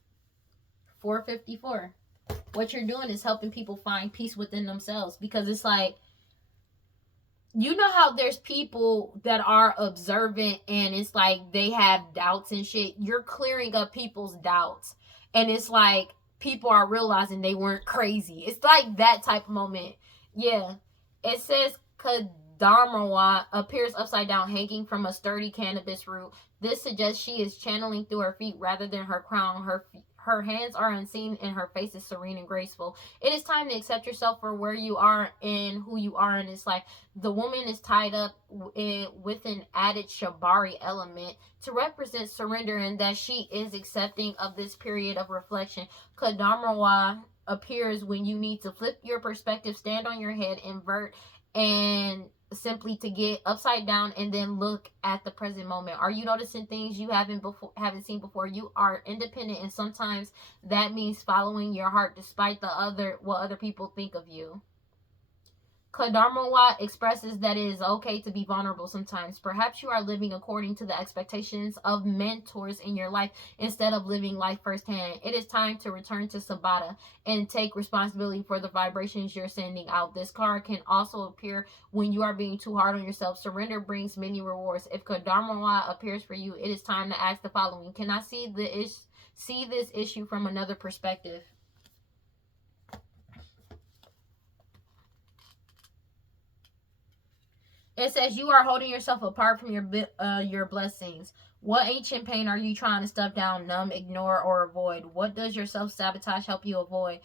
454. What you're doing is helping people find peace within themselves. Because it's like, you know how there's people that are observant and it's like they have doubts and shit. You're clearing up people's doubts. And it's like, people are realizing they weren't crazy. It's like that type of moment. Yeah. It says Kadharmawa appears upside down, hanging from a sturdy cannabis root. This suggests she is channeling through her feet rather than her crown. Her hands are unseen and her face is serene and graceful. It is time to accept yourself for where you are and who you are in this life. The woman is tied up with an added Shibari element to represent surrender and that she is accepting of this period of reflection. Kadharmawa appears when you need to flip your perspective, stand on your head, invert, and simply to get upside down and then look at the present moment. Are you noticing things you haven't seen before? You are independent, and sometimes that means following your heart despite what other people think of you. Kadharmawa expresses that it is okay to be vulnerable sometimes. Perhaps you are living according to the expectations of mentors in your life instead of living life firsthand. It is time to return to Sabata and take responsibility for the vibrations you're sending out. This card can also appear when you are being too hard on yourself. Surrender brings many rewards. If Kadharmawa appears for you, it is time to ask the following: can I see this issue from another perspective? It says you are holding yourself apart from your blessings. What ancient pain are you trying to stuff down, numb, ignore, or avoid? What does your self-sabotage help you avoid?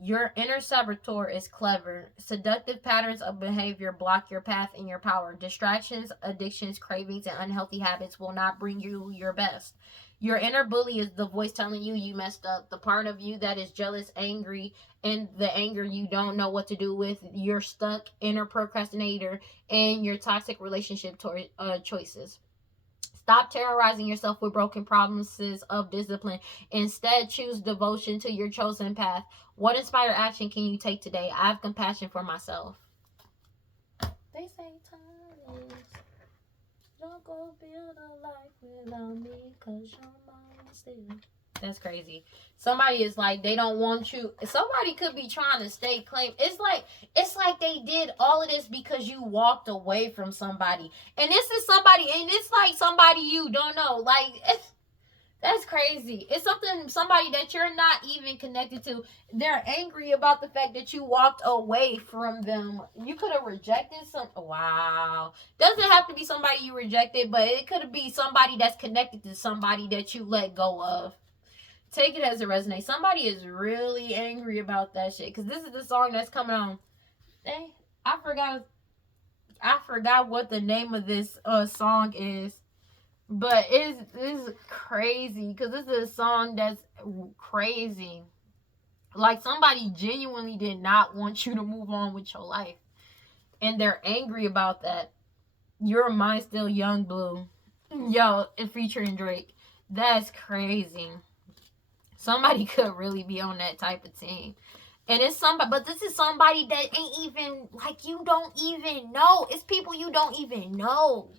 Your inner saboteur is clever. Seductive patterns of behavior block your path and your power. Distractions, addictions, cravings, and unhealthy habits will not bring you your best. Your inner bully is the voice telling you you messed up. The part of you that is jealous, angry, and the anger you don't know what to do with. Your stuck inner procrastinator and your toxic relationship choices. Stop terrorizing yourself with broken promises of discipline. Instead, choose devotion to your chosen path. What inspired action can you take today? I have compassion for myself. They say time is. Don't go build a life without me, cause your mama still. That's crazy. Somebody is like, they don't want you. Somebody could be trying to stake claim. It's like they did all of this because you walked away from somebody. And this is somebody, and it's like somebody you don't know. Like, That's crazy. It's somebody that you're not even connected to. They're angry about the fact that you walked away from them. You could have rejected some. Wow. Doesn't have to be somebody you rejected, but it could be somebody that's connected to somebody that you let go of. Take it as it resonates. Somebody is really angry about that shit. Because this is the song that's coming on. Hey, I forgot what the name of this song is. But it's crazy because this is a song that's crazy. Like somebody genuinely did not want you to move on with your life. And they're angry about that. Your mind still young blue. Yo, and featuring Drake. That's crazy. Somebody could really be on that type of team. And it's somebody, but this is somebody that ain't even, like, you don't even know. It's people you don't even know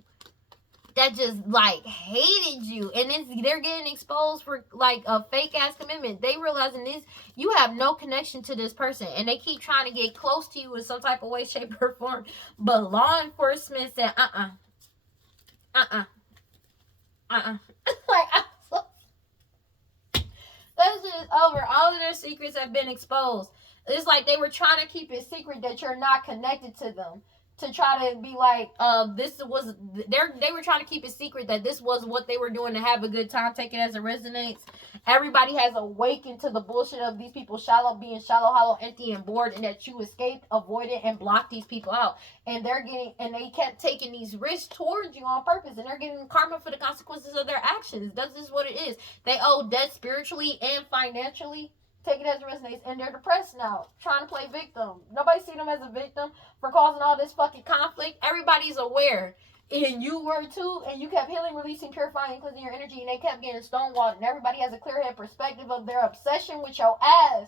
that just like hated you, and then they're getting exposed for like a fake ass commitment. They realizing this, you have no connection to this person, and they keep trying to get close to you in some type of way, shape, or form. But law enforcement said, like, that shit is over. All of their secrets have been exposed. It's like they were trying to keep it secret that you're not connected to them. To try to be like, they were trying to keep it secret that this was what they were doing to have a good time. Take it as it resonates. Everybody has awakened to the bullshit of these people being shallow, hollow, empty, and bored, and that you escaped, avoided, and blocked these people out. And they kept taking these risks towards you on purpose, and they're getting karma for the consequences of their actions. That's just what it is. They owe debt spiritually and financially. Take it as it resonates, and they're depressed now, trying to play victim. Nobody see them as a victim for causing all this fucking conflict. Everybody's aware, and you were too, and you kept healing, releasing, purifying, cleansing your energy, and they kept getting stonewalled, and everybody has a clear-head perspective of their obsession with your ass,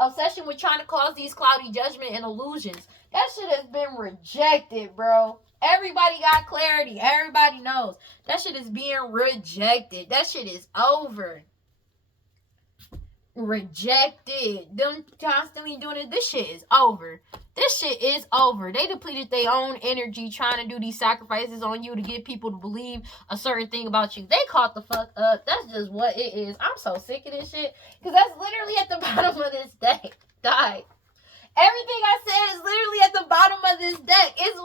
obsession with trying to cause these cloudy judgment and illusions. That shit has been rejected, bro. Everybody got clarity. Everybody knows. That shit is being rejected. That shit is over. Rejected. Them constantly doing it. This shit is over. This shit is over. They depleted their own energy trying to do these sacrifices on you to get people to believe a certain thing about you. They caught the fuck up. That's just what it is. I'm so sick of this shit. Because that's literally at the bottom of this deck. Die. Everything I said is literally at the bottom of this deck. It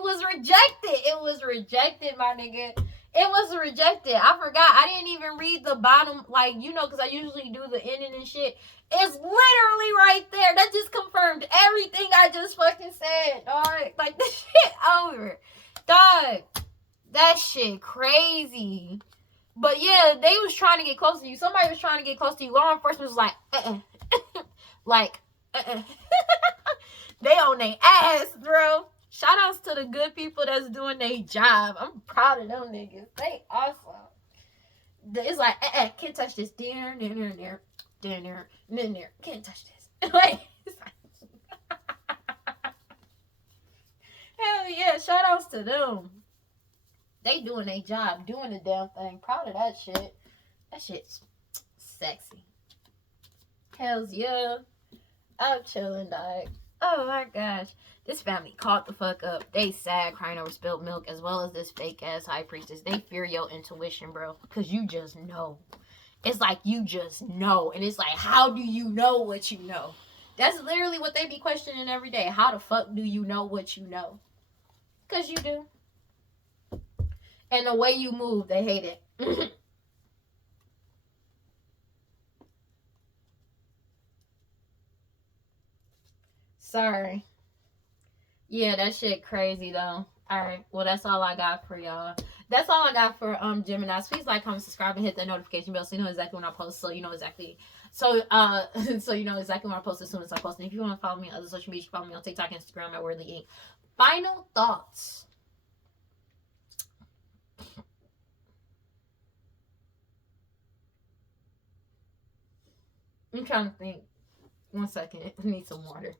was rejected. It was rejected, my nigga. It was rejected. I forgot. I didn't even read the bottom, like, because I usually do the ending and shit. It's literally right there. That just confirmed everything I just fucking said, dog. Like, this shit over. Dog. That shit crazy. But yeah, they was trying to get close to you. Somebody was trying to get close to you. Law enforcement was like, like, they on their ass, bro. Shout outs to the good people that's doing their job. I'm proud of them niggas. They awesome. It's like, can't touch this. There. Can't touch this. Like, it's like hell yeah, shout outs to them. They doing their job, doing the damn thing. Proud of that shit. That shit's sexy. Hells yeah. I'm chilling, dog. Oh my gosh. This family caught the fuck up. They sad crying over spilled milk, as well as this fake ass high priestess. They fear your intuition, bro. Because you just know. It's like you just know. And it's like, how do you know what you know? That's literally what they be questioning every day. How the fuck do you know what you know? Because you do. And the way you move, they hate it. Sorry. Yeah, that shit crazy though. Alright, well that's all I got for y'all. That's all I got for Gemini. Please like, comment, subscribe, and hit the notification bell so you know exactly when I post, so you know exactly so you know exactly when I post as soon as I post. And if you want to follow me on other social media, you can follow me on TikTok, Instagram at WeirdLee. Final thoughts. I'm trying to think. 1 second. I need some water.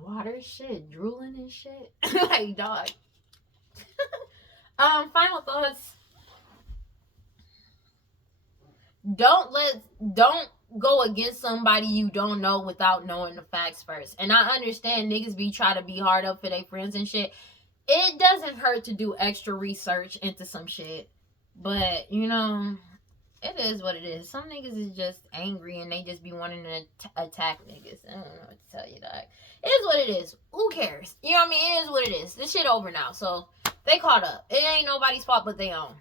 Water shit, drooling and shit. Like, dog. Final thoughts. Don't go against somebody you don't know without knowing the facts first. And I understand niggas be trying to be hard up for their friends and shit. it doesn't hurt to do extra research into some shit. But, you know, it is what it is. Some niggas is just angry and they just be wanting to attack niggas. I don't know what to tell you, dog. It is what it is. Who cares? You know what I mean? It is what it is. This shit over now. So, they caught up. It ain't nobody's fault but they own.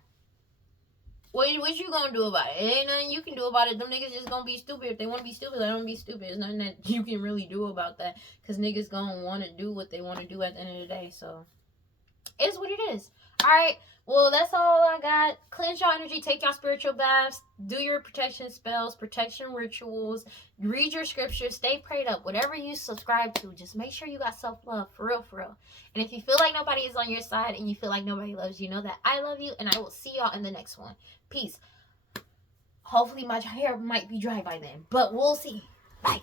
What you gonna do about it? It ain't nothing you can do about it. Them niggas just gonna be stupid. If they wanna be stupid, they don't be stupid. There's nothing that you can really do about that. Because niggas gonna wanna do what they wanna do at the end of the day. So, it's what it is. Alright. Well, that's all I got. Cleanse your energy. Take your spiritual baths. Do your protection spells. Protection rituals. Read your scriptures. Stay prayed up. Whatever you subscribe to, just make sure you got self-love. For real, for real. And if you feel like nobody is on your side and you feel like nobody loves you, know that I love you. And I will see y'all in the next one. Peace. Hopefully my hair might be dry by then. But we'll see. Bye.